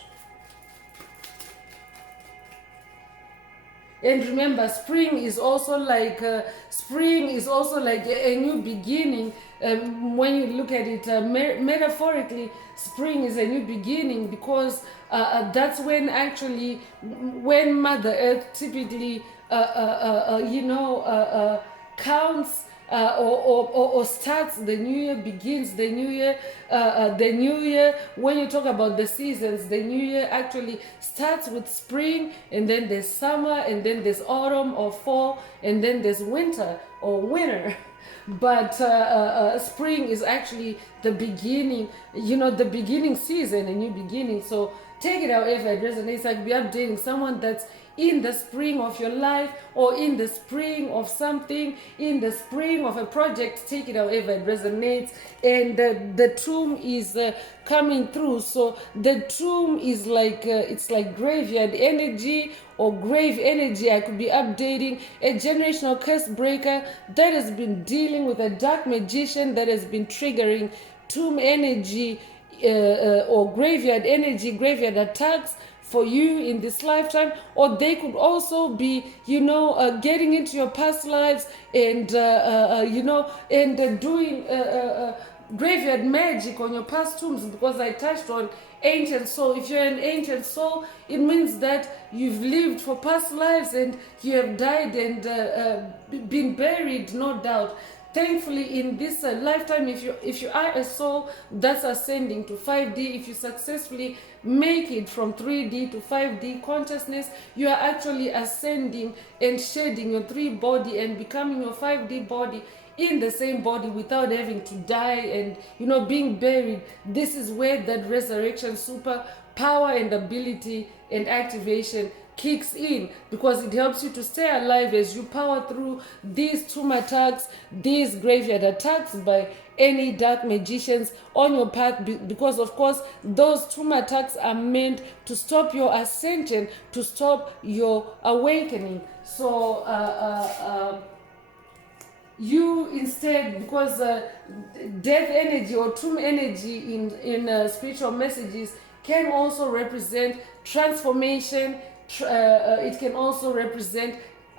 And remember, spring is also like a new beginning. When you look at it metaphorically, spring is a new beginning, because that's when Mother Earth typically counts or starts the new year, begins the new year. The new year, when you talk about the seasons, the new year actually starts with spring, and then there's summer, and then there's autumn or fall, and then there's winter or winter. But spring is actually the beginning, the beginning season, a new beginning. So take it however it resonates. I could be updating someone that's in the spring of your life, or in the spring of something, in the spring of a project. Take it however it resonates. And the tomb is coming through. So the tomb is like it's like graveyard energy or grave energy. I could be updating a generational curse breaker that has been dealing with a dark magician that has been triggering tomb energy or graveyard energy, graveyard attacks for you in this lifetime. Or they could also be getting into your past lives and doing graveyard magic on your past tombs, because I touched on ancient soul. If you're an ancient soul, it means that you've lived for past lives and you have died and been buried, no doubt. Thankfully, in this lifetime, if you are a soul that's ascending to 5D, if you successfully make it from 3D to 5D consciousness, you are actually ascending and shedding your 3 body and becoming your 5D body in the same body without having to die and being buried. This is where that resurrection super power and ability and activation kicks in, because it helps you to stay alive as you power through these tomb attacks, these graveyard attacks by any dark magicians on your path, because of course those tomb attacks are meant to stop your ascension, to stop your awakening. So you instead, because death energy or tomb energy in spiritual messages can also represent transformation. It can also represent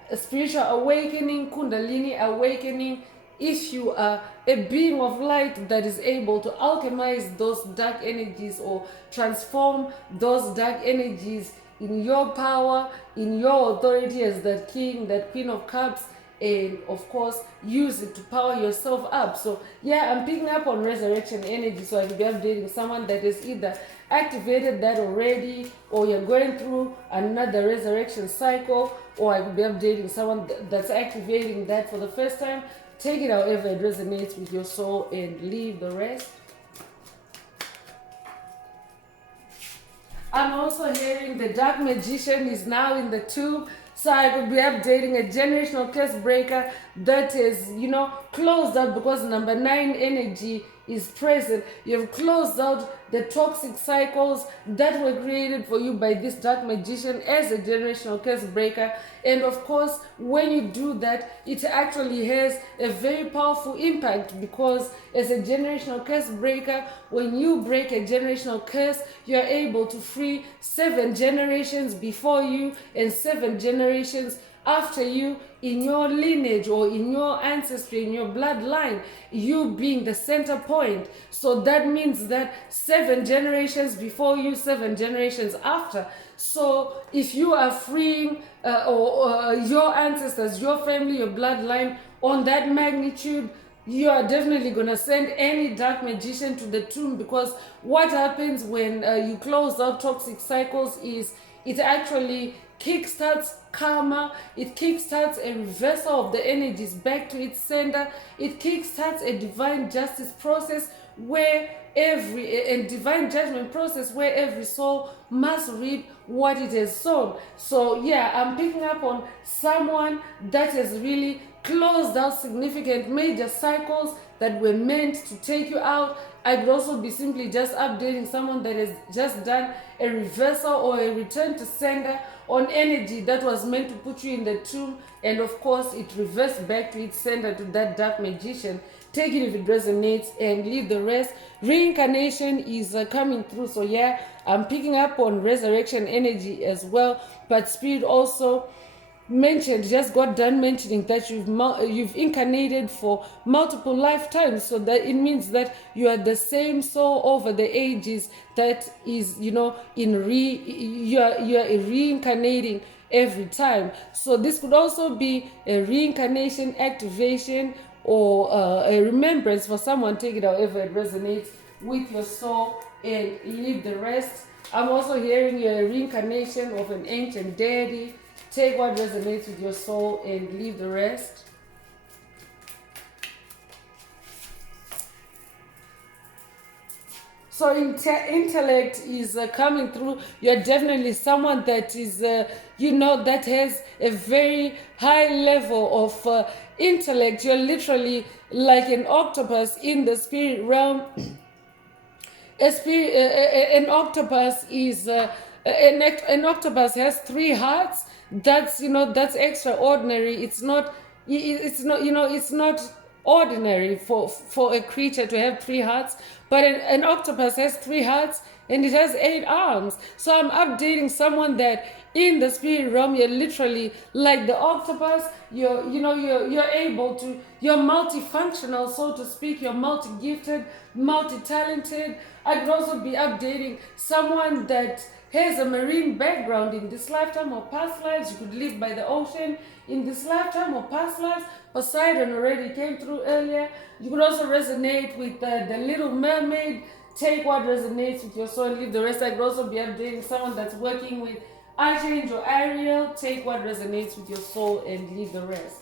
a spiritual awakening, kundalini awakening, if you are a being of light that is able to alchemize those dark energies or transform those dark energies in your power, in your authority as that king, that queen of cups, and of course use it to power yourself up. So yeah, I'm picking up on resurrection energy. So I could be updating someone that is either activated that already, or you're going through another resurrection cycle, or I could be updating someone that's activating that for the first time. Take it however it resonates with your soul and leave the rest. I'm also hearing the dark magician is now in the tomb. So I could be updating a generational curse breaker that is, closed out, because number 9 energy is present. You've closed out the toxic cycles that were created for you by this dark magician as a generational curse breaker. And of course, when you do that, it actually has a very powerful impact, because as a generational curse breaker, when you break a generational curse, you're able to free 7 generations before you and 7 generations after you in your lineage or in your ancestry, in your bloodline, you being the center point. So that means that 7 generations before you, 7 generations after. So if you are freeing your ancestors, your family, your bloodline on that magnitude, you are definitely going to send any dark magician to the tomb, because what happens when you close out toxic cycles is it actually kickstarts karma, it kickstarts a reversal of the energies back to its sender, it kickstarts a divine justice process where divine judgment process where every soul must reap what it has sown. So yeah, I'm picking up on someone that has really closed out significant major cycles that were meant to take you out. I could also be simply just updating someone that has just done a reversal or a return to sender on energy that was meant to put you in the tomb, and of course it reversed back to its sender, to that dark magician. Take it if it resonates and leave the rest. Reincarnation is coming through. So yeah, I'm picking up on resurrection energy as well, but spirit also just got done mentioning that you've incarnated for multiple lifetimes, so that it means that you are the same soul over the ages that is you are reincarnating every time. So this could also be a reincarnation activation or a remembrance for someone. Take it however it resonates with your soul and leave the rest. I'm also hearing a reincarnation of an ancient deity. Take what resonates with your soul and leave the rest. So intellect is coming through. You're definitely someone that is, that has a very high level of intellect. You're literally like an octopus in the spirit realm. An octopus is an octopus has 3 hearts. That's extraordinary. It's not ordinary for a creature to have 3 hearts, but an octopus has 3 hearts and it has 8 arms. So I'm updating someone that in the spirit realm, you're literally like the octopus. You're able to, you're multifunctional, so to speak. You're multi-gifted, multi-talented. I could also be updating someone that has a marine background in this lifetime or past lives. You could live by the ocean in this lifetime or past lives. Poseidon already came through earlier. You could also resonate with the Little Mermaid. Take what resonates with your soul and leave the rest. I could also be updating someone that's working with Archangel Ariel. Take what resonates with your soul and leave the rest.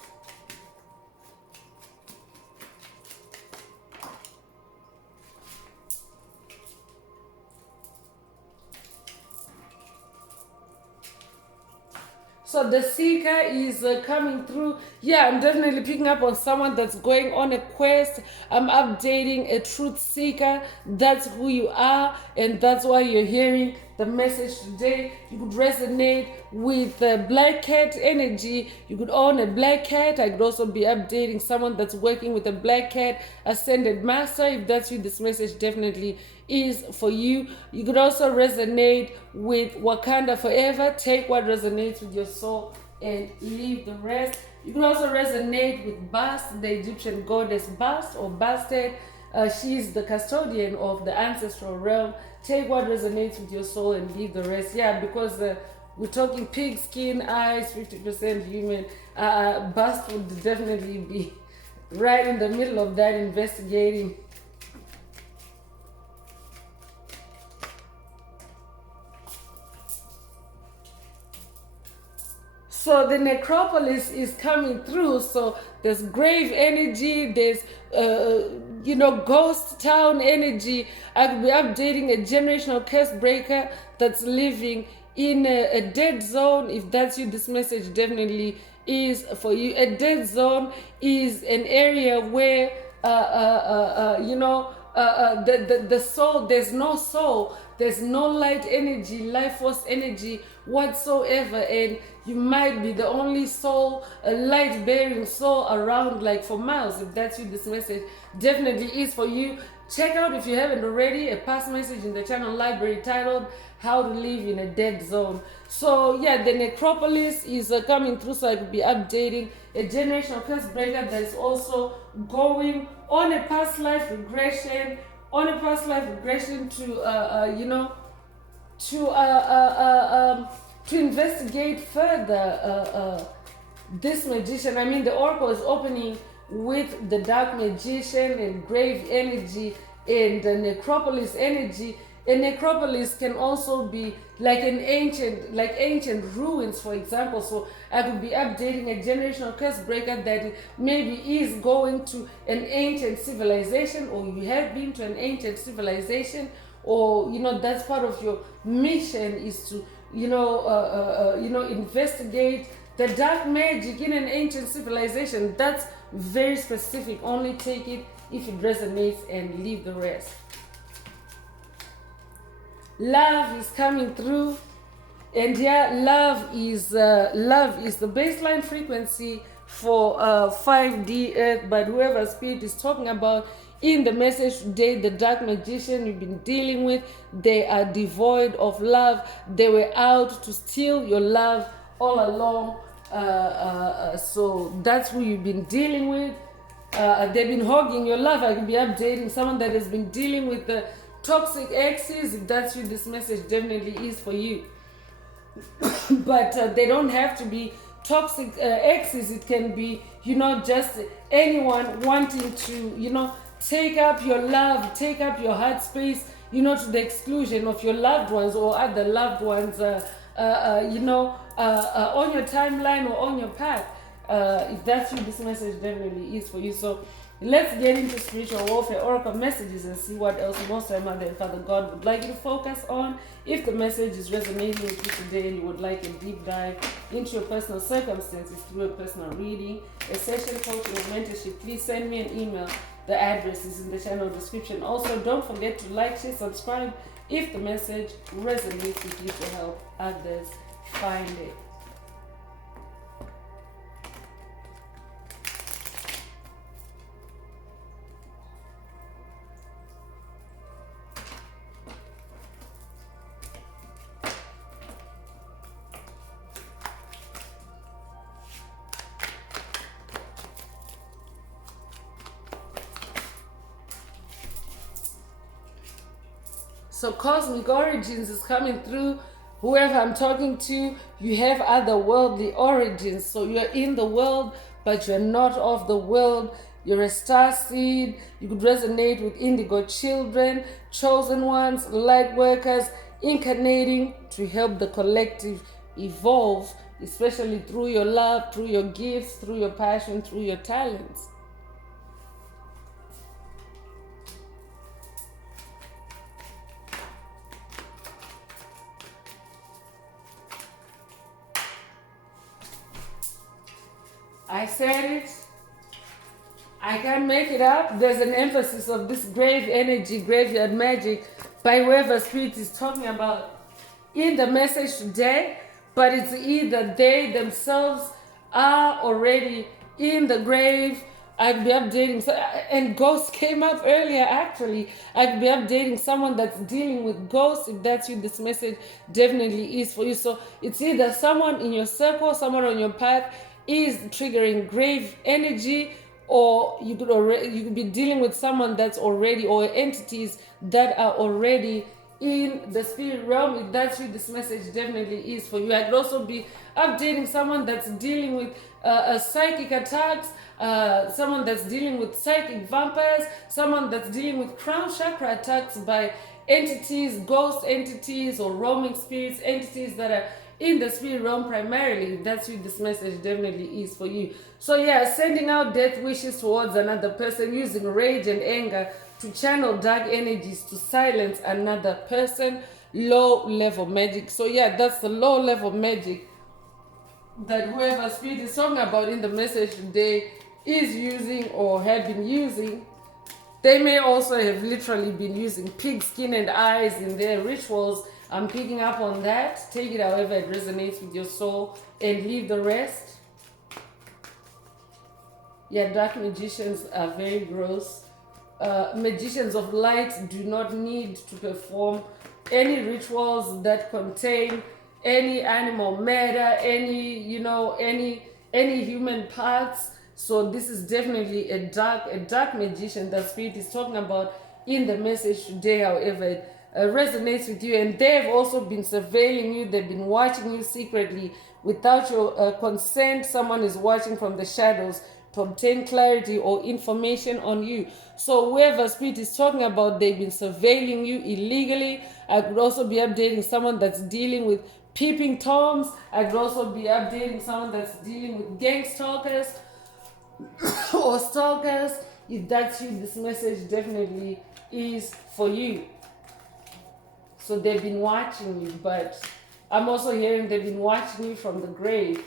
So the seeker is coming through. Yeah, I'm definitely picking up on someone that's going on a quest. I'm updating a truth seeker. That's who you are, and that's why you're hearing the message today. You could resonate with the black cat energy. You could own a black cat. I could also be updating someone that's working with a black cat ascended master. If that's you, this message definitely is for you. You could also resonate with Wakanda forever. Take what resonates with your soul and leave the rest. You can also resonate with Bast, the Egyptian goddess Bast or Bastet. She's the custodian of the ancestral realm. Take what resonates with your soul and leave the rest. Yeah, because we're talking pig skin, eyes, 50% human. Bast would definitely be right in the middle of that, investigating. So the necropolis is coming through. So there's grave energy, there's ghost town energy. I could be updating a generational curse breaker that's living in a dead zone. If that's you, this message definitely is for you. A dead zone is an area where the soul, there's no soul, there's no light energy, life force energy whatsoever, and you might be the only soul, a light bearing soul around, like for miles. If that's you, this message definitely is for you. Check out, if you haven't already, a past message in the channel library titled How to Live in a Dead Zone. So yeah, the necropolis is coming through, so I could be updating a generational curse breaker that is also going on a past life regression, to investigate further this magician. I mean, the oracle is opening with the dark magician and grave energy and the necropolis energy. A necropolis can also be like ancient ruins, for example. So I could be updating a generational curse breaker that maybe is going to an ancient civilization, or you have been to an ancient civilization, or that's part of your mission, is to investigate the dark magic in an ancient civilization. That's very specific. Only take it if it resonates and leave the rest. Love is coming through, and yeah, love is the baseline frequency for 5D Earth. But whoever spirit is talking about in the message today, the dark magician you've been dealing with, they are devoid of love. They were out to steal your love all along. So that's who you've been dealing with. They've been hogging your love. I could be updating someone that has been dealing with the toxic exes. If that's you, this message definitely is for you. But they don't have to be toxic exes. It can be, just anyone wanting to, take up your love, take up your heart space, to the exclusion of your loved ones or other loved ones, on your timeline or on your path. If that's you, this message definitely is for you. So let's get into spiritual warfare oracle messages and see what else Most High Mother and Father God would like you to focus on. If the message is resonating with you today and you would like a deep dive into your personal circumstances through a personal reading, a session, coaching, or mentorship, please send me an email. The address is in the channel description. Also, don't forget to like, share, subscribe if the message resonates with you to help others find it. So cosmic origins is coming through. Whoever I'm talking to, you have otherworldly origins. So you're in the world, but you're not of the world. You're a star seed. You could resonate with indigo children, chosen ones, light workers, incarnating to help the collective evolve, especially through your love, through your gifts, through your passion, through your talents. I said it. I can't make it up. There's an emphasis of this grave energy, graveyard magic, by whoever spirit is talking about in the message today. But it's either they themselves are already in the grave. I'd be updating, and ghosts came up earlier actually. I'd be updating someone that's dealing with ghosts. If that's you, this message definitely is for you. So it's either someone in your circle, someone on your path is triggering grave energy, or you could be dealing with someone that's already, or entities that are already in the spirit realm. If that's you, this message definitely is for you. I could also be updating someone that's dealing with psychic attacks, someone that's dealing with psychic vampires, someone that's dealing with crown chakra attacks by entities, ghost entities, or roaming spirits, entities that are in the spirit realm primarily. If that's you, this message definitely is for you. So yeah, sending out death wishes towards another person, using rage and anger to channel dark energies to silence another person. Low level magic. So yeah, that's the low level magic that whoever spirit is talking about in the message today is using or have been using. They may also have literally been using pig skin and eyes in their rituals. I'm picking up on that. Take it however it resonates with your soul and leave the rest. Yeah, dark magicians are very gross. Magicians of light do not need to perform any rituals that contain any animal matter, any human parts. So this is definitely a dark magician that spirit is talking about in the message today. However, it resonates with you, and they have also been surveilling you. They've been watching you secretly without your consent. Someone is watching from the shadows to obtain clarity or information on you. So whoever spirit is talking about, they've been surveilling you illegally. I could also be updating someone that's dealing with peeping toms. I could also be updating someone that's dealing with gang stalkers or stalkers. If that's you, this message definitely is for you. So they've been watching you, but I'm also hearing they've been watching you from the grave.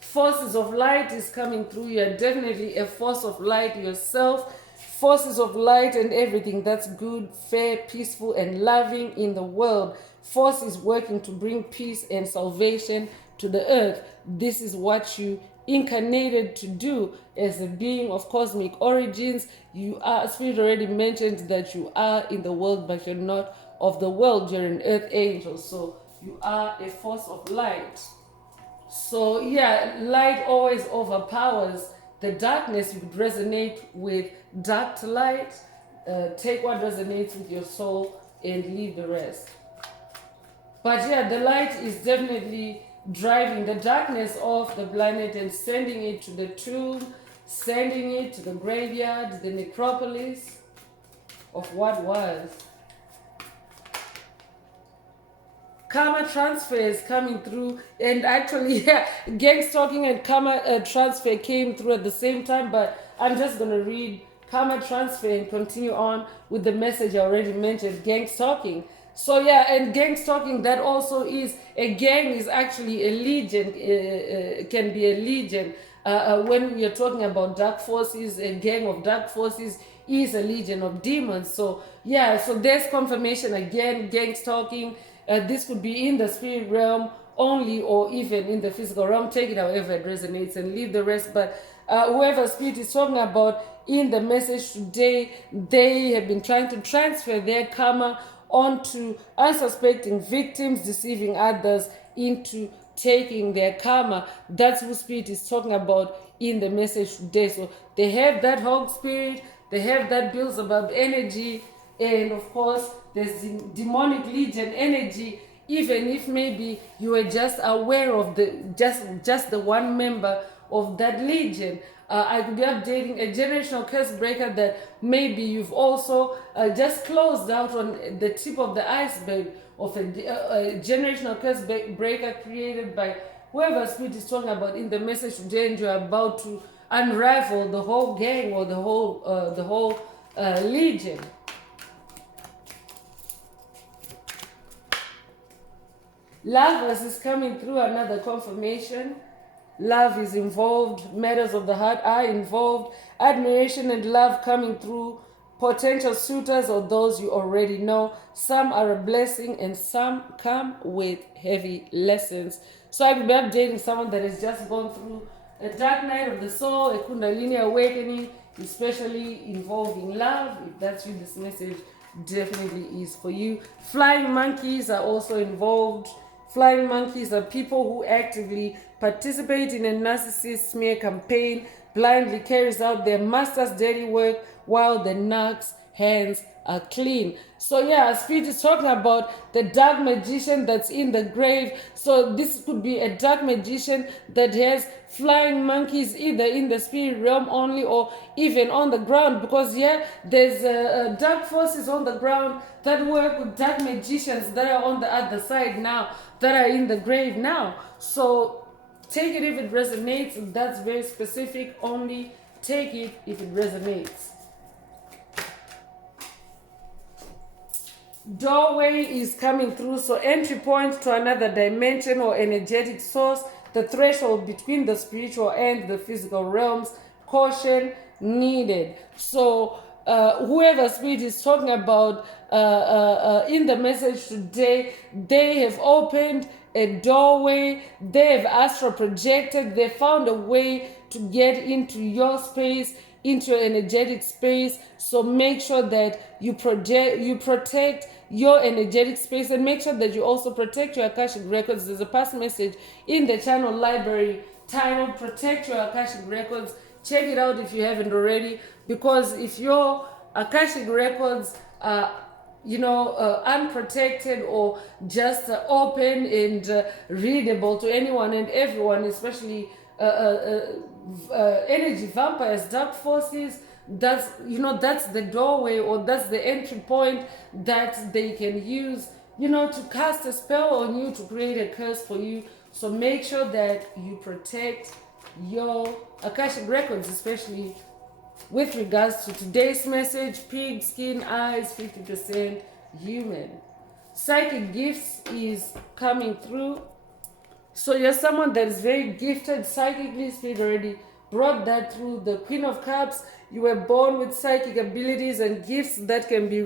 Forces of light is coming through. You're definitely a force of light yourself. Forces of light and everything that's good, fair, peaceful, and loving in the world. Force is working to bring peace and salvation to the earth. This is what you incarnated to do as a being of cosmic origins. You are, spirit already mentioned that you are in the world, but you're not of the world. You're an earth angel, so you are a force of light. So yeah, light always overpowers the darkness. You could resonate with dark to light. Take what resonates with your soul and leave the rest. But yeah, the light is definitely driving the darkness off the planet and sending it to the tomb, sending it to the graveyard, the necropolis of what was. Karma transfer is coming through, and actually, yeah, gang stalking and karma transfer came through at the same time, but I'm just going to read karma transfer and continue on with the message I already mentioned, gang stalking. So yeah, and gang stalking, that also is, a gang is actually a legion, can be a legion. When you're talking about dark forces, a gang of dark forces is a legion of demons. So yeah, so there's confirmation again, gang stalking. This could be in the spirit realm only, or even in the physical realm. Take it however it resonates and leave the rest. But whoever spirit is talking about in the message today, they have been trying to transfer their karma onto unsuspecting victims, deceiving others into taking their karma. That's who spirit is talking about in the message today. So they have that hog spirit, they have that Beelzebub energy, and of course there's demonic legion energy. Even if maybe you were just aware of the just the one member of that legion, I could be updating a generational curse breaker that maybe you've also just closed out on the tip of the iceberg of a generational curse breaker created by whoever spirit is talking about in the message today, and you're about to unravel the whole gang or the whole legion. Lovers is coming through, another confirmation. Love is involved. Matters of the heart are involved. Admiration and love coming through. Potential suitors or those you already know. Some are a blessing and some come with heavy lessons. So I could be updating someone that has just gone through a dark night of the soul, a kundalini awakening, especially involving love. If that's you, this message definitely is for you. Flying monkeys are also involved. Flying monkeys are people who actively participate in a narcissist smear campaign, blindly carries out their master's dirty work while the narc's hands are clean. So yeah, Spirit is talking about the dark magician that's in the grave. So this could be a dark magician that has flying monkeys either in the spirit realm only or even on the ground, because yeah, there's dark forces on the ground that work with dark magicians that are on the other side now, that are in the grave now. So take it if it resonates. That's very specific. Only take it if it resonates. Doorway is coming through. So entry point to another dimension or energetic source. The threshold between the spiritual and the physical realms. Caution needed. So whoever Spirit is talking about in the message today, they have opened a doorway, they have astral projected, they found a way to get into your space, into your energetic space. So make sure that you protect your energetic space, and make sure that you also protect your Akashic records. There's a past message in the channel library titled Protect Your Akashic Records. Check it out if you haven't already, because if your Akashic records are unprotected or just open and readable to anyone and everyone, especially energy vampires, dark forces, that's the doorway, or that's the entry point that they can use to cast a spell on you, to create a curse for you. So make sure that you protect your Akashic records, especially with regards to today's message. Pig skin eyes, 50% human. Psychic gifts is coming through. So you're someone that is very gifted psychically. Spirit already brought that through. The Queen of Cups, you were born with psychic abilities and gifts that can be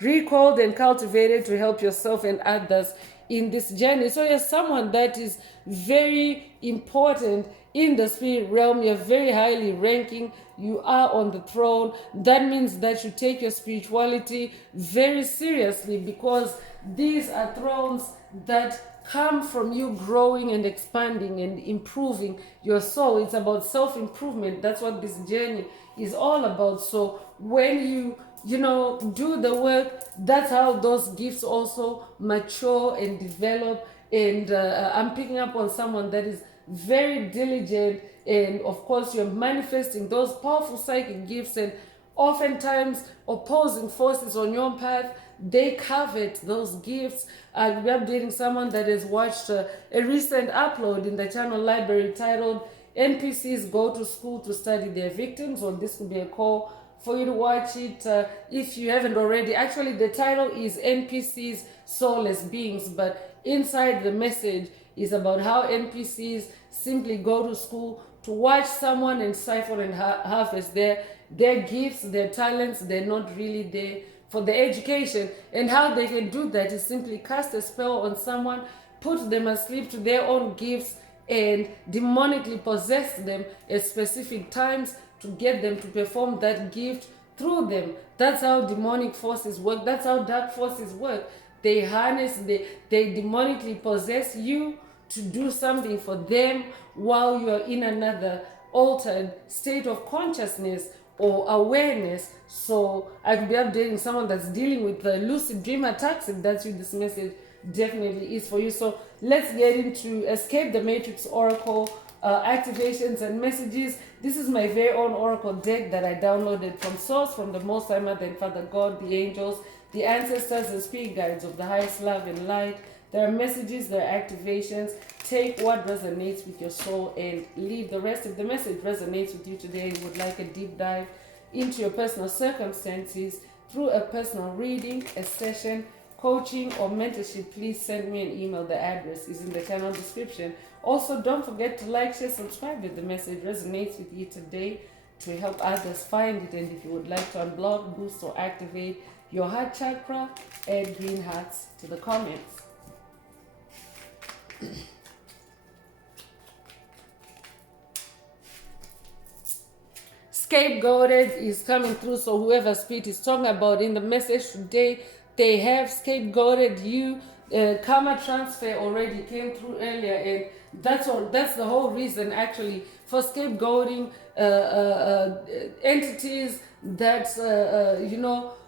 recalled and cultivated to help yourself and others in this journey. So you're someone that is very important in the spirit realm. You're very highly ranking. You are on the throne. That means that you take your spirituality very seriously, because these are thrones that come from you growing and expanding and improving your soul. It's about self-improvement. That's what this journey is all about. So when you do the work, that's how those gifts also mature and develop. And I'm picking up on someone that is very diligent, and of course you're manifesting those powerful psychic gifts, and oftentimes opposing forces on your path, they covet those gifts. I'll be updating someone that has watched a recent upload in the channel library titled NPCs Go to School to Study Their Victims, or this could be a call for you to watch it if you haven't already. Actually, the title is NPCs Soulless Beings, but inside the message is about how NPCs simply go to school to watch someone and siphon and harvest their gifts, their talents. They're not really there for the education, and how they can do that is simply cast a spell on someone, put them asleep to their own gifts, and demonically possess them at specific times to get them to perform that gift through them. That's how demonic forces work. That's how dark forces work. They harness, they demonically possess you to do something for them while you are in another altered state of consciousness or awareness. So I could be updating someone that's dealing with the lucid dream attacks. If that's you, this message definitely is for you. So let's get into Escape the Matrix Oracle activations and messages. This is my very own Oracle deck that I downloaded from Source, from the Most High Mother and Father God, the angels, the ancestors, and spirit guides of the highest love and light. There are messages, there are activations. Take what resonates with your soul and leave the rest. If the message resonates with you today and you would like a deep dive into your personal circumstances through a personal reading, a session, coaching or mentorship, please send me an email. The address is in the channel description. Also, don't forget to like, share, subscribe if the message resonates with you today, to help others find it. And if you would like to unblock, boost, or activate your heart chakra, add green hearts to the comments. Scapegoated is coming through, so whoever spirit is talking about in the message today, they have scapegoated you. Karma transfer already came through earlier, and that's the whole reason actually for scapegoating entities that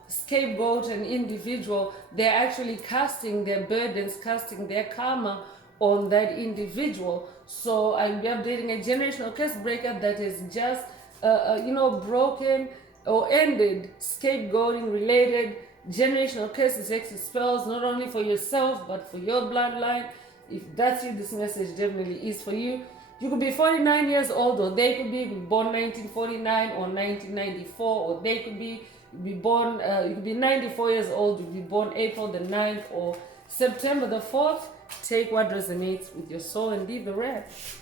scapegoat an individual. They're actually casting their burdens, casting their karma on that individual. So I'll be updating a generational curse breaker that is just broken or ended scapegoating related generational curses, exit spells, not only for yourself but for your bloodline. If that's you, this message definitely is for you. You could be 49 years old, or they could be born 1949 or 1994, or they could be born, you could be 94 years old, you could be born April the 9th or September the 4th. Take what resonates with your soul and leave the rest.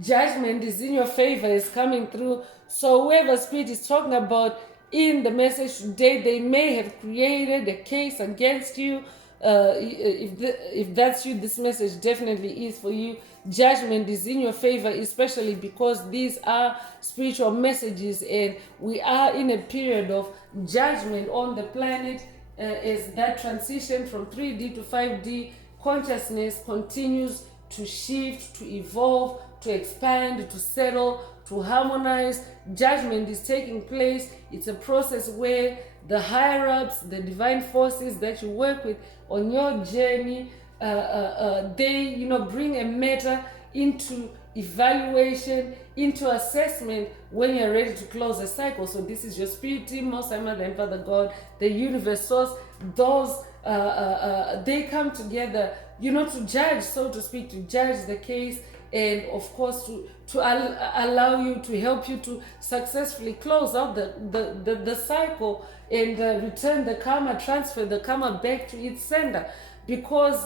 Judgment is in your favor, is coming through. So whoever spirit is talking about in the message today, they may have created a case against you. If that's you, this message definitely is for you. Judgment is in your favor, especially because these are spiritual messages, and we are in a period of judgment on the planet as that transition from 3D to 5D consciousness continues to shift, to evolve, to expand, to settle, to harmonize. Judgment is taking place. It's a process where the higher ups, the divine forces that you work with on your journey, they bring a matter into evaluation, into assessment when you're ready to close a cycle. So this is your spirit team, Most High Mother and Father God, the universe source. Those they come together, to judge, so to speak, to judge the case, and of course to allow you, to help you to successfully close out the cycle and return the karma, transfer the karma back to its sender. Because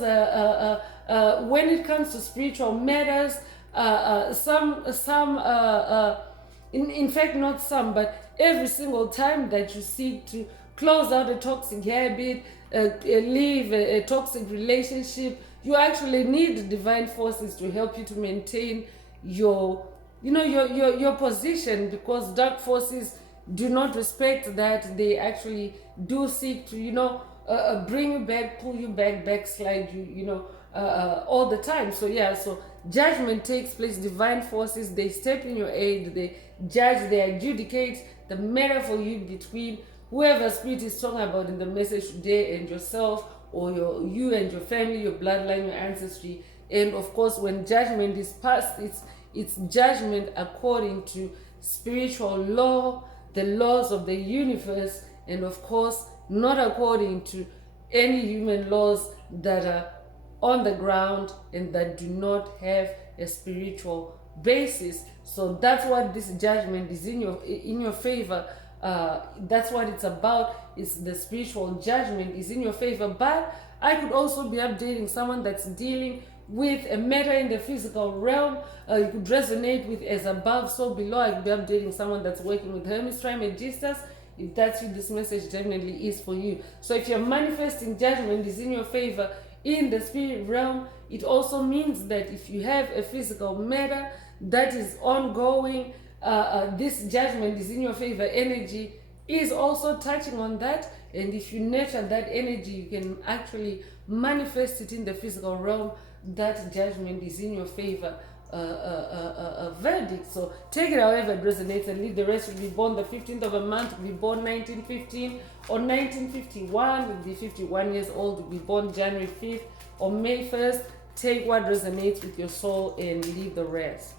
when it comes to spiritual matters, in fact not some, but every single time that you seek to close out a toxic habit, leave a toxic relationship, you actually need divine forces to help you to maintain your position, because dark forces do not respect that. They actually do seek to bring you back, pull you back, backslide you, all the time. So judgment takes place. Divine forces, they step in your aid, they judge, they adjudicate the matter for you between whoever spirit is talking about in the message today and yourself, or you and your family, your bloodline, your ancestry. And of course, when judgment is passed, it's judgment according to spiritual law, the laws of the universe, and of course not according to any human laws that are on the ground and that do not have a spiritual basis. So that's what this judgment is in your favor. That's what it's about. Is the spiritual judgment is in your favor. But I could also be updating someone that's dealing with a matter in the physical realm. You could resonate with as above, so below. I could be updating someone that's working with Hermes Trismegistus. If that's you, this message definitely is for you. So if you're manifesting judgment is in your favor in the spirit realm, it also means that if you have a physical matter that is ongoing, this judgment is in your favor energy is also touching on that. And if you nurture that energy, you can actually manifest it in the physical realm. That judgment is in your favor verdict. So take it however it resonates, and leave the rest. Will be born the 15th of a month, will be born 1915 or 1951, will be 51 years old, will be born January 5th or May 1st. Take what resonates with your soul and leave the rest.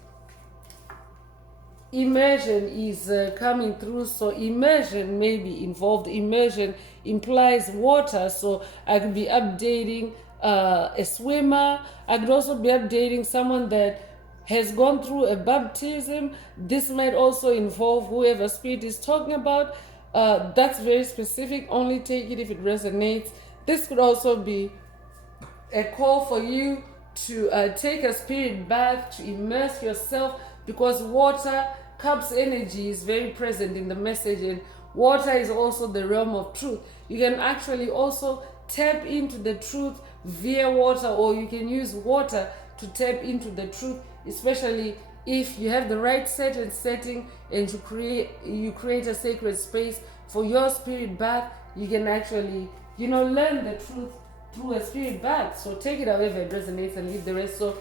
Immersion is coming through, so immersion may be involved. Immersion implies water, so I could be updating a swimmer. I could also be updating someone that has gone through a baptism. This might also involve whoever spirit is talking about. That's very specific. Only take it if it resonates. This could also be a call for you to take a spirit bath, to immerse yourself, because water, Cup's energy is very present in the message, and water is also the realm of truth. You can actually also tap into the truth via water, or you can use water to tap into the truth, especially if you have the right setting and you create a sacred space for your spirit bath. You can actually, learn the truth through a spirit bath. So take it however it resonates and leave the rest. So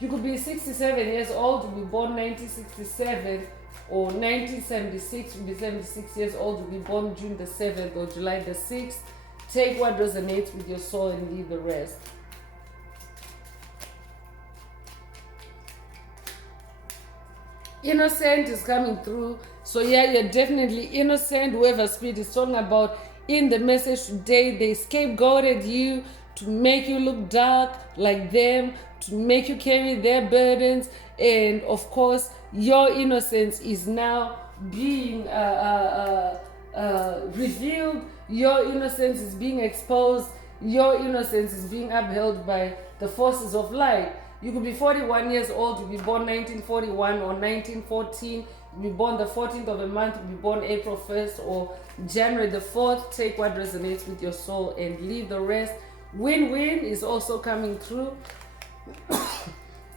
you could be 67 years old to be born 1967, or 1976 to be 76 years old to be born June the 7th or July the 6th. Take what resonates with your soul and leave the rest. Innocent is coming through. So yeah, you're definitely innocent. Whoever spirit is talking about in the message today, they scapegoated you to make you look dark like them, to make you carry their burdens, and of course your innocence is now being revealed. Your innocence is being exposed. Your innocence is being upheld by the forces of light. You could be 41 years old, you be born 1941 or 1914, you be born the 14th of a month, you be born April 1st or January the 4th. Take what resonates with your soul and leave the rest. Win-win is also coming through.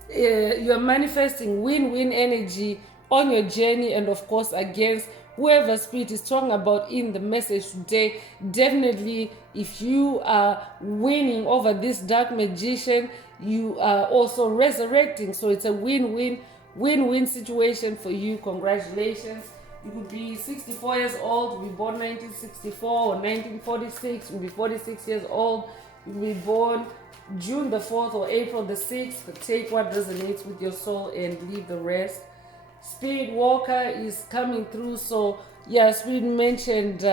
You're manifesting win-win energy on your journey, and of course against whoever spirit is talking about in the message today. Definitely, if you are winning over this dark magician, you are also resurrecting. So it's a win-win situation for you. Congratulations. You could be 64 years old, you be born 1964 or 1946, you be 46 years old, you be born June the 4th or April the 6th. Take what resonates with your soul and leave the rest. Spirit Walker is coming through. So yeah, Spirit mentioned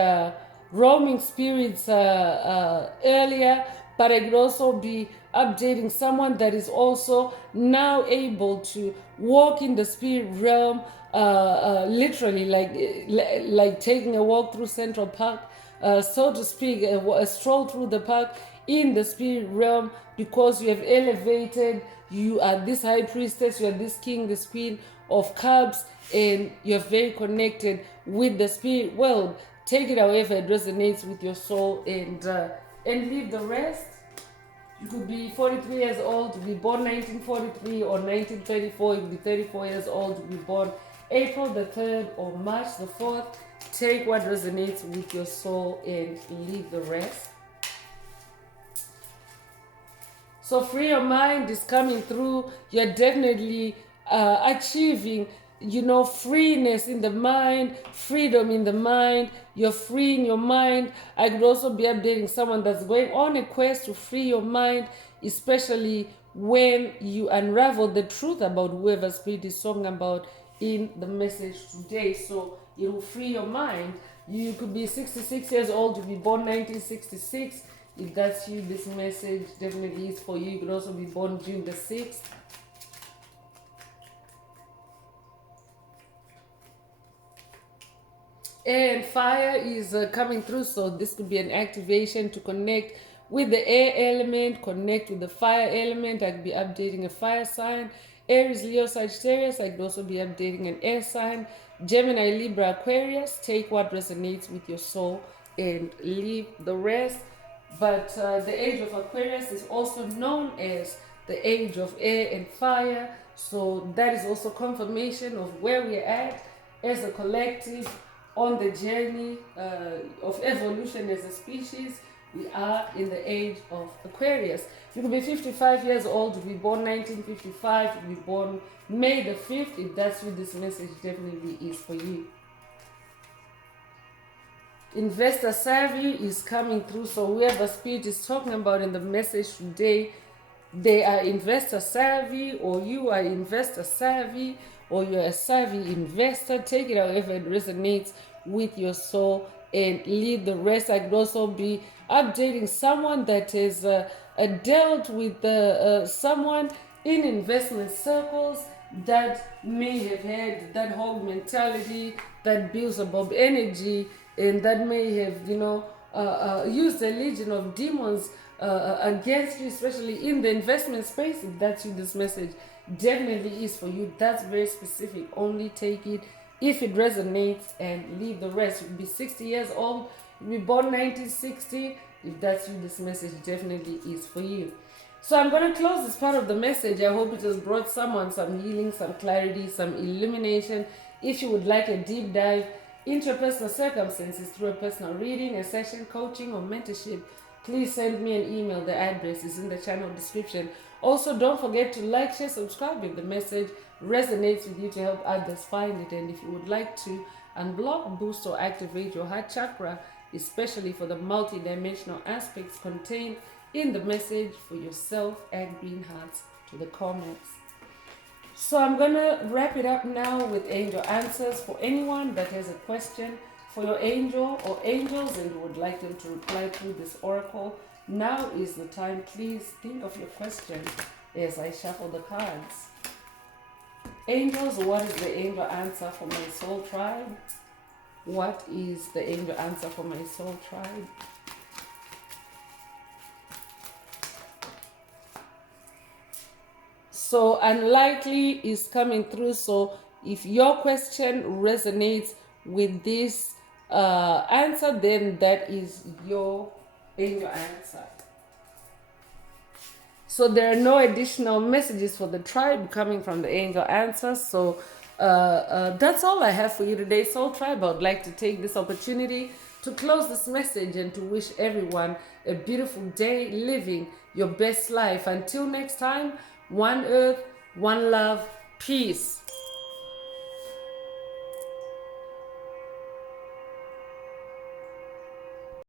roaming spirits earlier, but I could also be updating someone that is also now able to walk in the spirit realm, literally like taking a walk through Central Park, so to speak, a stroll through the park in the spirit realm, because you have elevated. You are this high priestess, you are this king, this queen of cups, and you're very connected with the spirit world. Take it however it resonates with your soul and leave the rest. You could be 43 years old to be born 1943 or 1934. You could be 34 years old to be born April the 3rd or March the 4th. Take what resonates with your soul and leave the rest. So free your mind is coming through. You're definitely achieving, freeness in the mind, freedom in the mind. You're freeing your mind. I could also be updating someone that's going on a quest to free your mind, especially when you unravel the truth about whoever spirit is talking about in the message today. So it will free your mind. You could be 66 years old to be born 1966. If that's you, this message definitely is for you. You could also be born June the 6th. And fire is coming through, so this could be an activation to connect with the air element, connect with the fire element. I could be updating a fire sign. Aries, Leo, Sagittarius. I could also be updating an air sign. Gemini, Libra, Aquarius. Take what resonates with your soul and leave the rest. But the age of Aquarius is also known as the age of air and fire. So that is also confirmation of where we're at as a collective on the journey of evolution as a species. We are in the age of Aquarius. You could be 55 years old, to be born 1955, to be born May the 5th. If that's what this message definitely is for you. Investor savvy is coming through. So whoever spirit is talking about in the message today, they are investor savvy, or you are investor savvy, or you're a savvy investor. Take it however it resonates with your soul and leave the rest. I could also be updating someone that is dealt with someone in investment circles that may have had that whole mentality, that Beelzebub energy, and that may have, used a legion of demons against you, especially in the investment space. If that's you, this message definitely is for you. That's very specific. Only take it if it resonates and leave the rest. You could be 60 years old, you be born 1960. If that's you, this message definitely is for you. So I'm going to close this part of the message. I hope it has brought someone some healing, some clarity, some illumination. If you would like a deep dive into your personal circumstances through a personal reading, a session, coaching, or mentorship, please send me an email. The address is in the channel description. Also, don't forget to like, share, subscribe if the message resonates with you to help others find it. And if you would like to unblock, boost, or activate your heart chakra, especially for the multi-dimensional aspects contained in the message, for yourself, add green hearts to the comments. So I'm going to wrap it up now with angel answers. For anyone that has a question for your angel or angels and you would like them to reply through this oracle, now is the time. Please think of your question as I shuffle the cards. Angels, what is the angel answer for my soul tribe? What is the angel answer for my soul tribe? So unlikely is coming through. So if your question resonates with this answer, then that is your angel answer. So there are no additional messages for the tribe coming from the angel answers. So that's all I have for you today, Soul Tribe. I would like to take this opportunity to close this message and to wish everyone a beautiful day living your best life. Until next time, one earth, one love, peace.